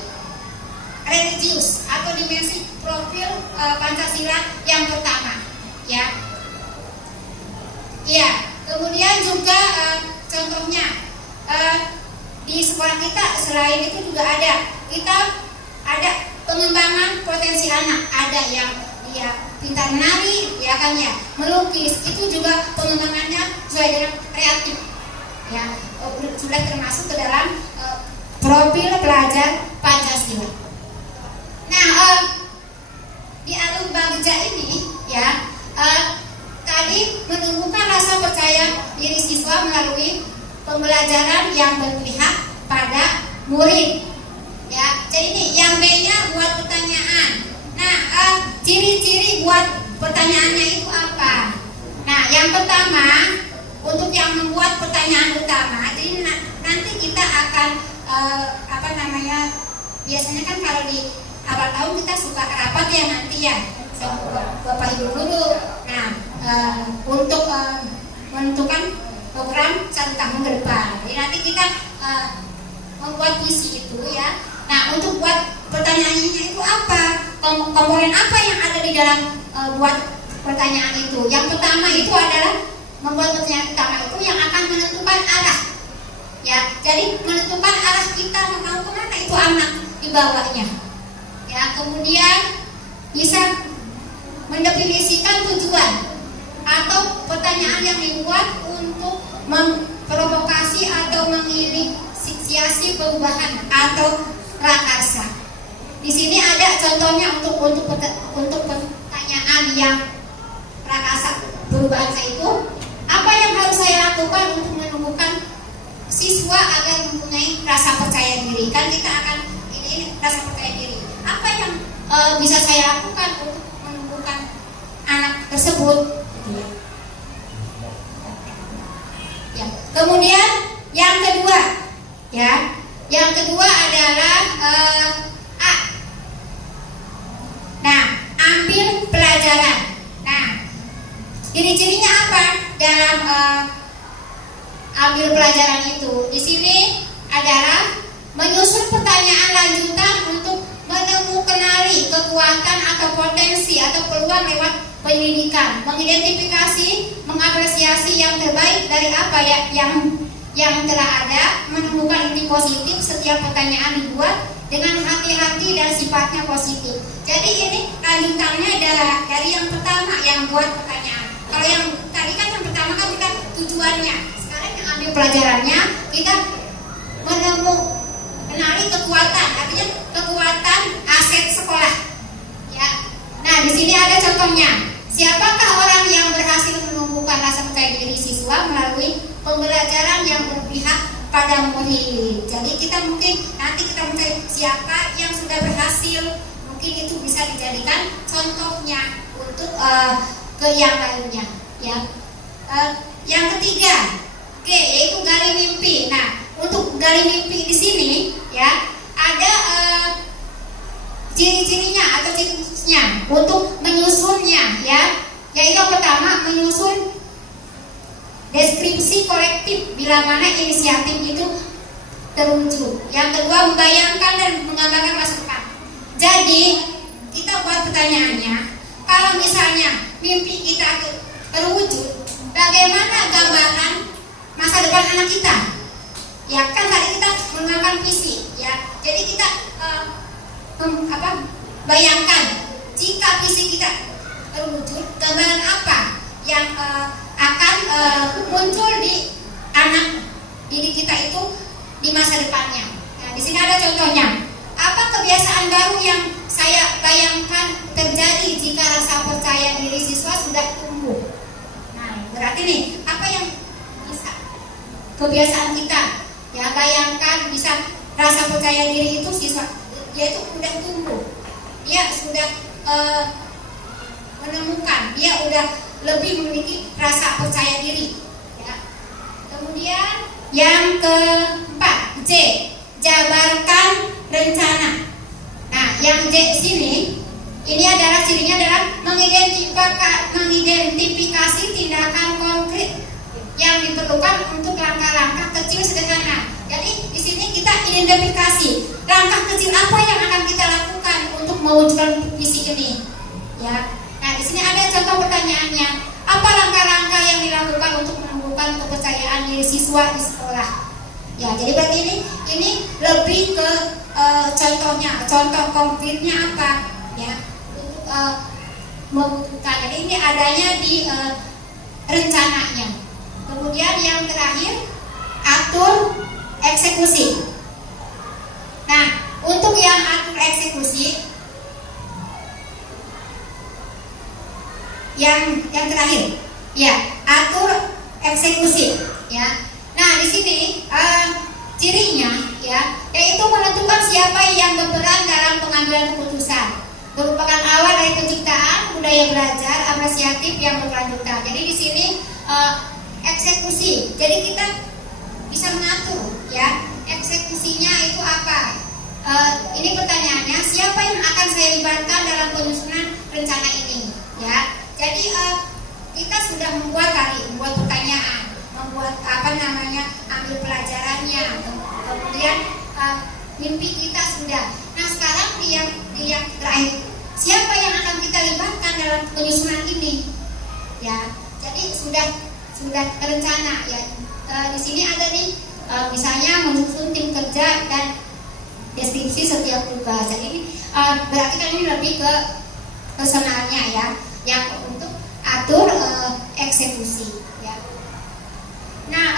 religius atau dimensi profil Pancasila yang pertama, ya. Iya, kemudian juga contohnya di sekolah kita selain itu juga ada pengembangan potensi anak. Ada yang dia pintar menari, ya kan, ya, melukis, itu juga pengembangannya sesuai dengan kreatif, ya, sudah termasuk ke dalam profil pelajar Pancasila. Nah, di alur bagja ini, ya, tadi menumbuhkan rasa percaya diri siswa melalui pembelajaran yang berpihak pada murid, ya. Jadi ini yang B-nya buat pertanyaan. Nah, ciri-ciri buat pertanyaannya itu apa? Nah, yang pertama, untuk yang membuat pertanyaan utama, jadi nanti kita akan biasanya kan kalau di awal tahun kita suka rapat ya nanti, ya, Bapak Ibu guru. Nah, untuk menentukan program 1 tahun ke depan. Jadi nanti kita membuat visi itu, ya. Nah, untuk buat pertanyaannya itu apa? Komponen apa yang ada di dalam buat pertanyaan itu? Yang pertama itu adalah membuat pertanyaan pertama itu yang akan menentukan arah, ya. Jadi menentukan arah kita mau kemana itu anak dibawanya, ya. Kemudian bisa mendefinisikan tujuan atau pertanyaan yang dibuat untuk memprovokasi atau mengiring siasi perubahan atau prakarsa. Di sini ada contohnya untuk pertanyaan yang prakarsa perubahan saya itu, apa yang harus saya lakukan untuk menemukan siswa agar mempunyai rasa percaya diri? Kan kita akan ini rasa percaya diri. Apa yang bisa saya lakukan untuk menumbuhkan anak tersebut? Ya. Kemudian yang kedua adalah A. Nah, ambil pelajaran. Nah, ciri-cirinya apa dalam ambil pelajaran itu? Di sini adalah menyusun pertanyaan lanjutan untuk mengenali kekuatan atau potensi atau peluang lewat pendidikan, mengidentifikasi, mengapresiasi yang terbaik dari apa yang telah ada, menemukan inti positif setiap pertanyaan dibuat dengan hati-hati dan sifatnya positif. Jadi ini lanjutannya adalah dari yang pertama yang buat pertanyaan. Kalau yang tadi kan yang pertama kan kita tujuannya, sekarang yang ambil pelajarannya kita mengenali kekuatan, artinya kekuatan aset sekolah. Ya. Nah, di sini ada contohnya. Siapakah orang yang berhasil menumbuhkan rasa percaya diri siswa melalui pembelajaran yang berpihak pada murid? Jadi kita mungkin nanti kita mencari siapa yang sudah berhasil, mungkin itu bisa dijadikan contohnya untuk ke yang lainnya. Ya. Yang ketiga, G, yaitu gali mimpi. Nah, untuk gali mimpi di sini ya ada ciri-cirinya atau ciri-cirinya untuk menyusunnya ya. Yaitu yang pertama, menyusun deskripsi kolektif bila mana inisiatif itu terwujud. Yang kedua, membayangkan dan menggambarkan masa depan. Jadi kita buat pertanyaannya, kalau misalnya mimpi kita terwujud, bagaimana gambaran masa depan anak kita? Ya kan tadi kita menggunakan visi ya. Jadi kita bayangkan jika visi kita terwujud, gambaran apa yang akan muncul di anak didik kita itu di masa depannya. Nah, di sini ada contohnya. Apa kebiasaan baru yang saya bayangkan terjadi jika rasa percaya diri siswa sudah tumbuh? Nah, berarti nih apa yang bisa kebiasaan kita ya bayangkan bisa rasa percaya diri itu siswa dia itu udah tumbuh, dia sudah menemukan, dia udah lebih memiliki rasa percaya diri ya. Kemudian yang keempat, J, jabarkan rencana. Nah, yang J sini ini adalah cirinya adalah mengidentifikasi tindakan konkret yang diperlukan untuk langkah-langkah kecil sederhana. Jadi di sini kita identifikasi langkah kecil apa yang akan kita lakukan untuk mewujudkan visi ini. Ya. Nah, di sini ada contoh pertanyaannya. Apa langkah-langkah yang dilakukan untuk menumbuhkan kepercayaan diri siswa di sekolah? Ya, jadi berarti ini lebih ke contohnya, contoh konkretnya apa? Ya, untuk membutuhkan. Jadi ini adanya di rencananya. Kemudian yang terakhir, atur eksekusi. Nah, untuk yang atur eksekusi, yang terakhir, ya atur eksekusi. Ya. Nah, di sini cirinya, ya, yaitu menentukan siapa yang berperan dalam pengambilan keputusan. Merupakan awal dari penciptaan budaya belajar apresiatif yang berkelanjutan. Jadi di sini eksekusi. Jadi kita bisa mengatur ya eksekusinya itu apa? Ini pertanyaannya, siapa yang akan saya libatkan dalam penyusunan rencana ini? Ya, jadi kita sudah membuat pertanyaan, membuat ambil pelajarannya, kemudian mimpi kita sudah. Nah, sekarang di yang terakhir, siapa yang akan kita libatkan dalam penyusunan ini? Ya, jadi sudah terencana ya. Di sini ada nih misalnya menyusun tim kerja dan deskripsi setiap tugas. Jadi ini berarti kan ini lebih ke personalnya ya, yang untuk atur eksekusi ya. Nah,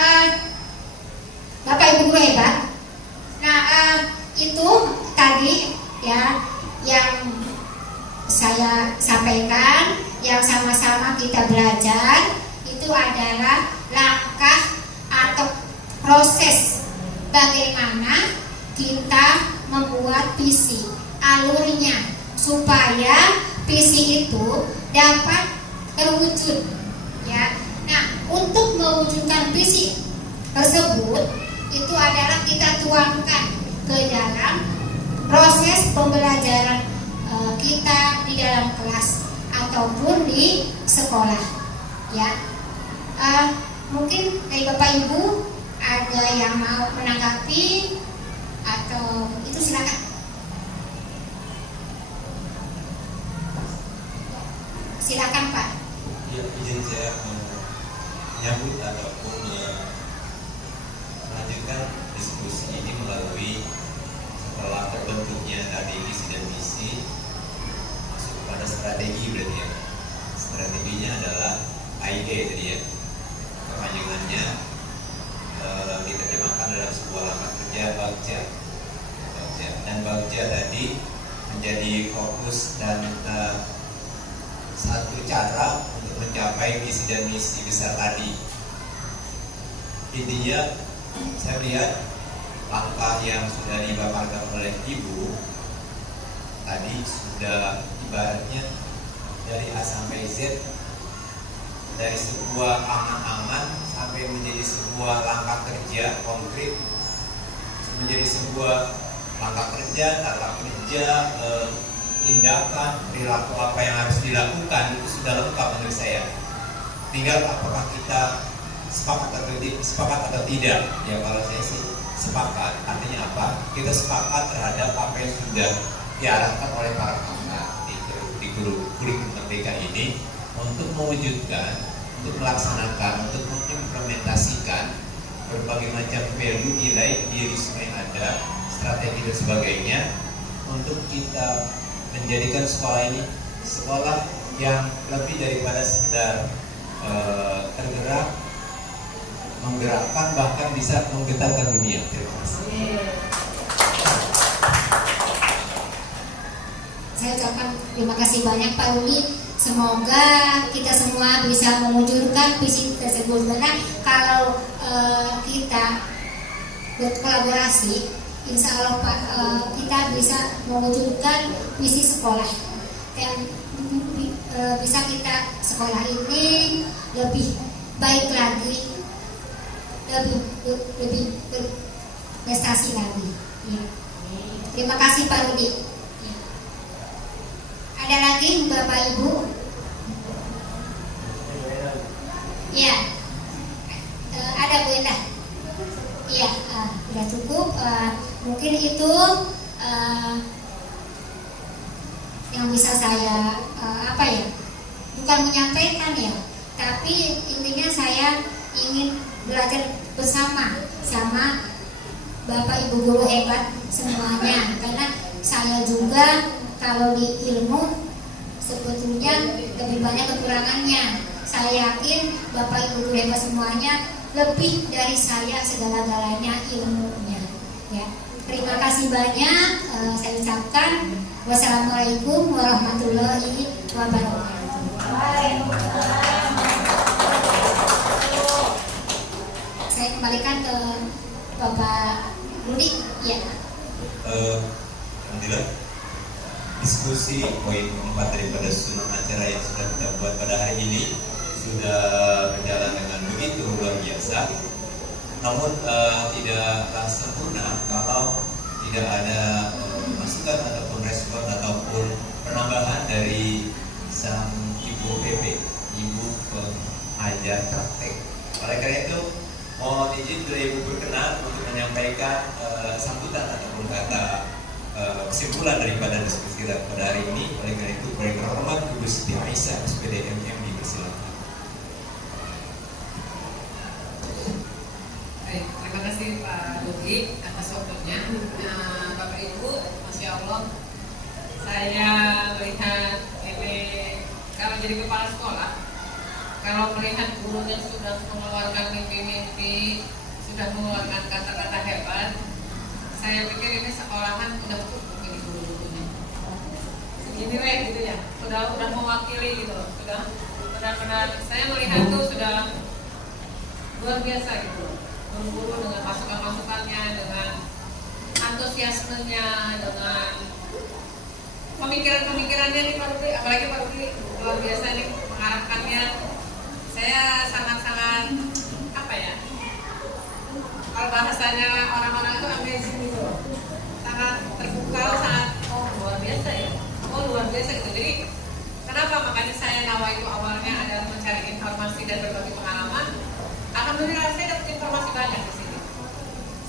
Bapak Ibu guru hebat, Itu tadi ya yang saya sampaikan, yang sama-sama kita belajar itu adalah langkah atau proses bagaimana kita membuat visi, alurnya supaya visi itu dapat terwujud ya. Nah, untuk mewujudkan visi tersebut itu adalah kita tuangkan ke dalam proses pembelajaran kita di dalam kelas ataupun di sekolah ya. Mungkin dari Bapak Ibu ada yang mau menanggapi atau itu silakan. Silakan Pak. Ya, izin saya menyambut ataupun melanjutkan diskusi ini melalui setelah terbentuknya tadi visi dan misi masuk kepada strategi berarti ya. Strateginya adalah ID tadi ya. Kepanjangannya diterjemahkan dalam sebuah langkah kerja Bagja. Dan Bagja tadi menjadi fokus dan satu cara untuk mencapai visi dan misi besar tadi. Intinya saya lihat langkah yang sudah dipaparkan oleh Ibu tadi sudah ibaratnya dari A sampai Z, dari sebuah angan-angan sampai menjadi sebuah langkah kerja konkret, menjadi sebuah langkah kerja, tata kerja, tindakan, perilaku apa yang harus dilakukan itu sudah lengkap menurut saya. Tinggal apakah kita sepakat atau tidak. Ya kalau saya sih sepakat. Artinya apa? Kita sepakat terhadap apa yang sudah diarahkan oleh para pakar di kurikulum merdeka ini untuk mewujudkan, untuk melaksanakan, untuk mengimplementasikan berbagai macam value, nilai diri semua yang ada, strategi dan sebagainya untuk kita menjadikan sekolah ini sekolah yang lebih daripada sekedar tergerak, menggerakkan, bahkan bisa menggetarkan dunia. Terima kasih. Saya ucapkan terima kasih banyak Pak Rudi. Semoga kita semua bisa mewujudkan visi tersebut. Karena kalau kita berkolaborasi, insya Allah Pak, kita bisa mewujudkan visi sekolah dan bisa kita sekolah ini lebih baik lagi, lebih berprestasi lagi. Ya. Terima kasih Pak Rudi. Ya. Ada lagi Bapak Ibu? Ya, ada Bu Endah. Iya, sudah cukup. Mungkin itu yang bisa saya bukan menyampaikan ya, tapi intinya saya ingin belajar bersama sama Bapak Ibu guru hebat semuanya, karena saya juga kalau di ilmu sebetulnya lebih banyak kekurangannya. Saya yakin Bapak Ibu guru hebat semuanya lebih dari saya segala-galanya ilmunya ya. Terima kasih banyak, saya ucapkan wassalamualaikum warahmatullahi wabarakatuh. Saya kembalikan ke Bapak Rudi ya. Alhamdulillah diskusi poin 4 daripada susunan acara yang sudah kita buat pada hari ini sudah berjalan dengan begitu luar biasa. Namun tidaklah sempurna kalau tidak ada masukan ataupun respon ataupun penambahan dari sang ibu PP, ibu pengajar praktek. Oleh karena itu, mohon izin bila ibu berkenan untuk menyampaikan sambutan ataupun kata kesimpulan daripada diskusi kita pada hari ini. Oleh karena itu, baik terhormat Ibu Siti Aisyah, SPD MM, dipersilakan. Baik, terima kasih Pak Rudi atas waktunya. Bapak Ibu, Masya Allah, saya melihat ini kalau jadi kepala sekolah, kalau melihat gurunya sudah mengeluarkan mimpi-mimpi, sudah mengeluarkan kata-kata hebat, saya pikir ini sekolahan udah cukup ini guru-gurunya. Segini weh gitu ya, udah mewakili gitu, sudah benar-benar saya melihat tuh sudah luar biasa gitu. Guru-guru dengan masukan-masukannya, dengan antusiasmenya, dengan pemikiran-pemikirannya nih Pak Rudi, apalagi Pak Rudi luar biasa nih mengarahkannya. Saya sangat-sangat apa ya? Kalau bahasanya orang-orang itu amazing gitu, sangat terpukau, sangat luar biasa ya, luar biasa gitu. Jadi kenapa makanya saya nawa itu awalnya adalah mencari informasi dan berbagi pengalaman. Alhamdulillah saya dapat informasi banyak di sini.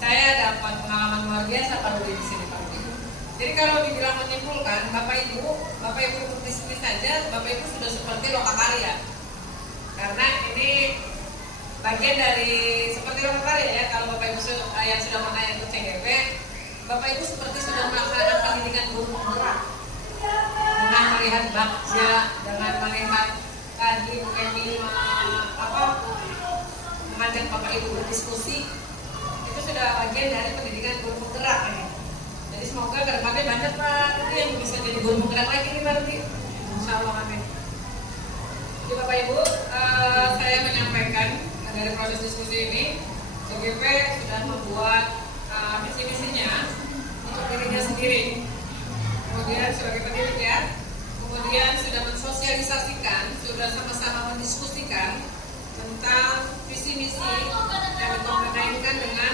Saya dapat pengalaman luar biasa Pak Rudi di sini Pak Rudi. Jadi kalau dibilang menyimpulkan, Bapak Ibu duduk di sini saja, Bapak Ibu sudah seperti lokakarya. Karena ini bagian dari seperti lokakarya ya. Kalau Bapak Ibu yang sudah pernah ikut CGP, Bapak Ibu seperti sudah melaksanakan pendidikan guru penggerak dengan melihat bakja, dengan melihat tadi mungkin mengajak Bapak Ibu berdiskusi, itu sudah bagian dari pendidikan guru penggerak ya. Jadi semoga kedepannya banyak Pak Rudi yang bisa jadi guru penggerak lagi nih Pak Rudi. Insya Allah amin. Jadi Bapak Ibu, saya menyampaikan dari proses diskusi ini, CGP sudah membuat visi-misinya untuk dirinya sendiri. Kemudian sebagai pendidik kemudian sudah mensosialisasikan, sudah sama-sama mendiskusikan tentang visi-misi yang dikombinasikan dengan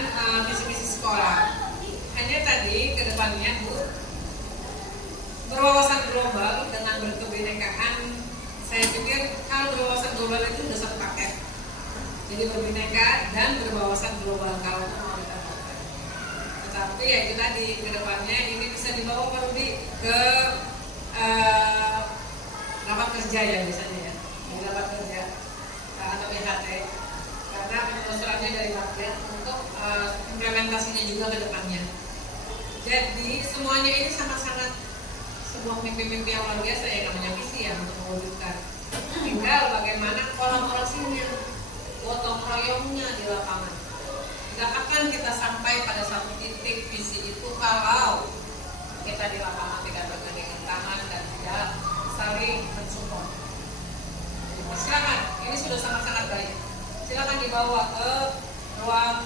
visi-misi sekolah. Hanya tadi ke depannya Bu, berwawasan global dengan berkebinekaan, saya pikir kalau berwawasan global itu sudah satu paket. Jadi berbineka dan berwawasan global kalau mau ditambahkan. Tetapi ya itu tadi ke depannya ini bisa dibawa Pak Rudi ke rapat kerja ya biasanya ya, di rapat kerja atau BHT, karena penelusurannya dari rakyat untuk implementasinya juga ke depannya. Jadi semuanya ini sangat-sangat sebuah mimpi-mimpi yang luar biasa yang namanya visi ya untuk mewujudkan. Tinggal bagaimana kolaborasinya, gotong royongnya di lapangan. Tidak akan kita sampai pada satu titik visi itu kalau kita di lapangan tidak bergandengan tangan dan tidak saling mensupport. Silakan, ini sudah sangat-sangat baik. Silakan dibawa ke ruang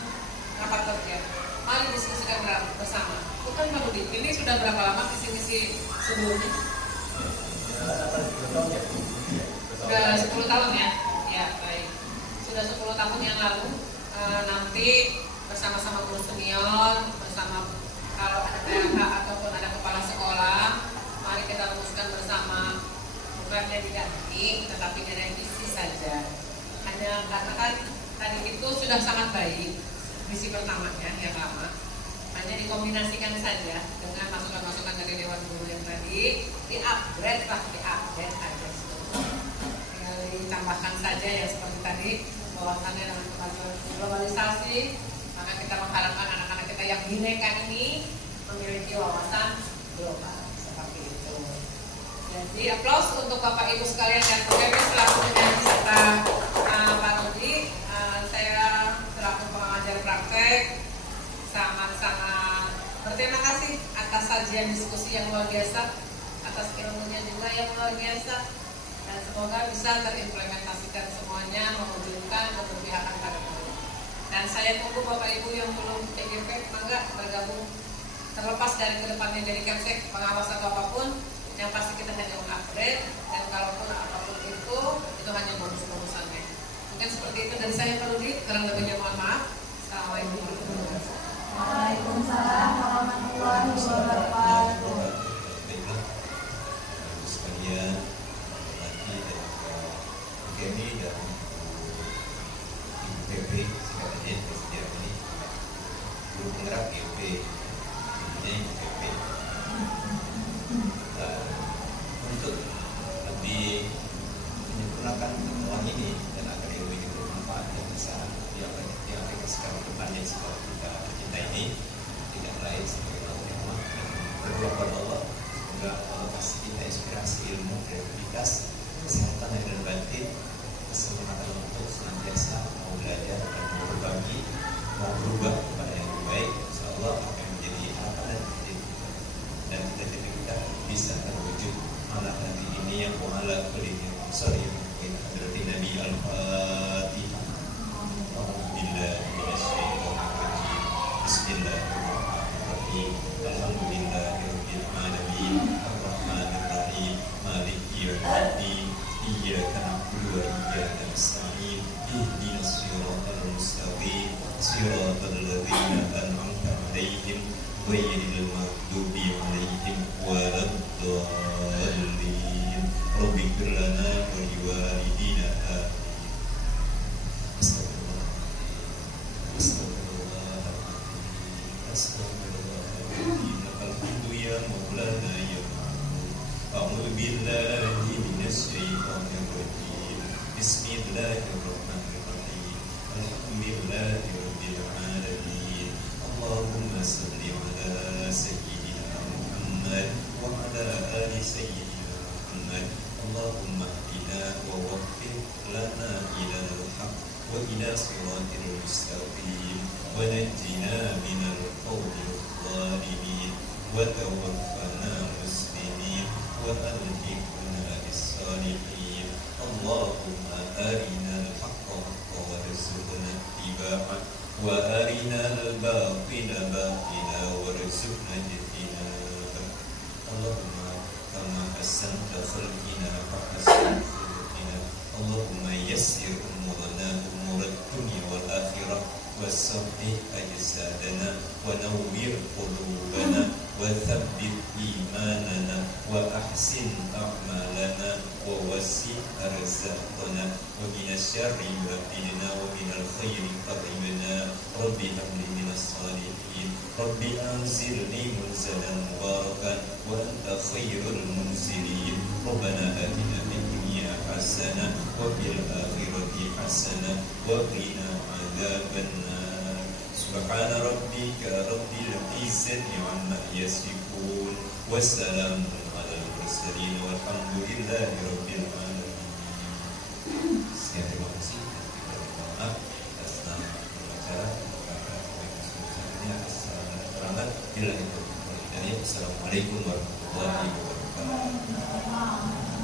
rapat kerja. Mari diskusikan bersama. Bukan Pak Rudi, ini sudah berapa lama visi-misi sebelumnya? Sudah 10 tahun ya? Ya, baik. Sudah 10 tahun yang lalu, nanti bersama-sama guru senior, bersama kalau ada PLH ataupun ada kepala sekolah, mari kita rumuskan bersama. Bukannya diganti, tetapi direvisi saja. Hanya karena kan tadi itu sudah sangat baik, visi pertamanya yang lama. Hanya dikombinasikan saja dengan masukan-masukan dari Dewan Guru yang tadi, di-upgrade aja. Tinggal ditambahkan saja ya seperti tadi, bahwasannya dengan kemajuan globalisasi, maka kita mengharapkan anak-anak kita yang bineka ini memiliki wawasan global seperti itu. Jadi aplaus untuk Bapak Ibu sekalian dan kami selaku penyanyi serta Pak Rudi. Saya selaku pengajar praktek sangat-sangat berterima kasih atas sajian diskusi yang luar biasa, atas ilmunya juga yang luar biasa, dan semoga bisa terimplementasikan semuanya mewujudkan keberpihakan pada guru. Dan saya tunggu Bapak Ibu yang belum TGP, mangga bergabung, terlepas dari kedepannya jadi Kemsek, pengawas atau apapun, yang pasti kita hanya mengupgrade, dan kalaupun apapun itu hanya bonus-bonusannya. Mungkin seperti itu dari saya Pak Rudi, kurang lebihnya mohon maaf. Assalamualaikum warahmatullahi wabarakatuh. Waalaikumsalam warahmatullahi wabarakatuh. Sekalian, lagi dan kami dan Ibu PP sekalian presiden ini, guru penggerak GP, ini PP. Untuk lebih menyempurnakan temuan ini dan agar ilmu ini bermanfaat yang bisa diaplikasikan ke depannya sekolah kita ini tidak lain sebagai rahmat dan berdoa kepada Allah semoga Allah kasih kita inspirasi ilmu, kreativitas, kesehatan dan batin, keselamatan untuk senantiasa mau belajar dan mau berbagi, mau berubah kepada yang lebih baik. Insyaallah apa yang menjadi على كل صريح من حضرة النبي الفاتحة. أعوذ بالله من الشيطان الرجيم. بسم الله الرحمن الرحيم. الحمد لله رب العالمين الرحمن الرحيم مالك يوم الدين إياك نعبد وإياك نستعين اهدنا الصراط المستقيم صراط الذين أنعمت عليهم غير المغضوب عليهم ولا الضالين. رب اغفر لنا ولوالدينا آمين. Astagfirullahaladzim. Alhamdu ya Maulana ya Ma'mun. A'udhu billahi minasyaitonirrajim. Bismillahirrahmanirrahim. Alhamdulillahi rabbil alamin. Allahumma salli ala sayyidina Muhammad wa ala ali sayyidina Muhammad. Allahumma hdina wa waffiq lana ila al-haq wa ila siratil mustaqim wa najjina minal qawmil zalimin wa tawaffana muslimin wa alhiqna bis-salihin. Allahumma arina al-haqqa haqqan warzuqna ittiba'ah wa arina al-batila batila warzuqna ijtinabah. Allahumma kama ahsanta khalqina fa ahsin khuluqina. Allahumma yassir umurana umurad dunya wal akhirah wa sahih ajsadana wa nawwir qulubana wa thabbit imanana wa ahsin a'malana wa wasi' arzaqana wa minas syarri waqina wa minal khairi qadimna. Rabbi habli minas salihin. Rabbi anzilni munzalan mubarakan wa anta khairul munzilin. Rabbana atina fid dunya hasanah wa fil akhirati hasanah wa qina adzaban nar. Subhana rabbika rabbil izzati amma yasifun wa salamun alal mursalin walhamdulillahi rabbil alamin. Sekian, terima kasih. Maaf atas nama pengacara selamat bila itu. Assalamualaikum warahmatullahi wabarakatuh.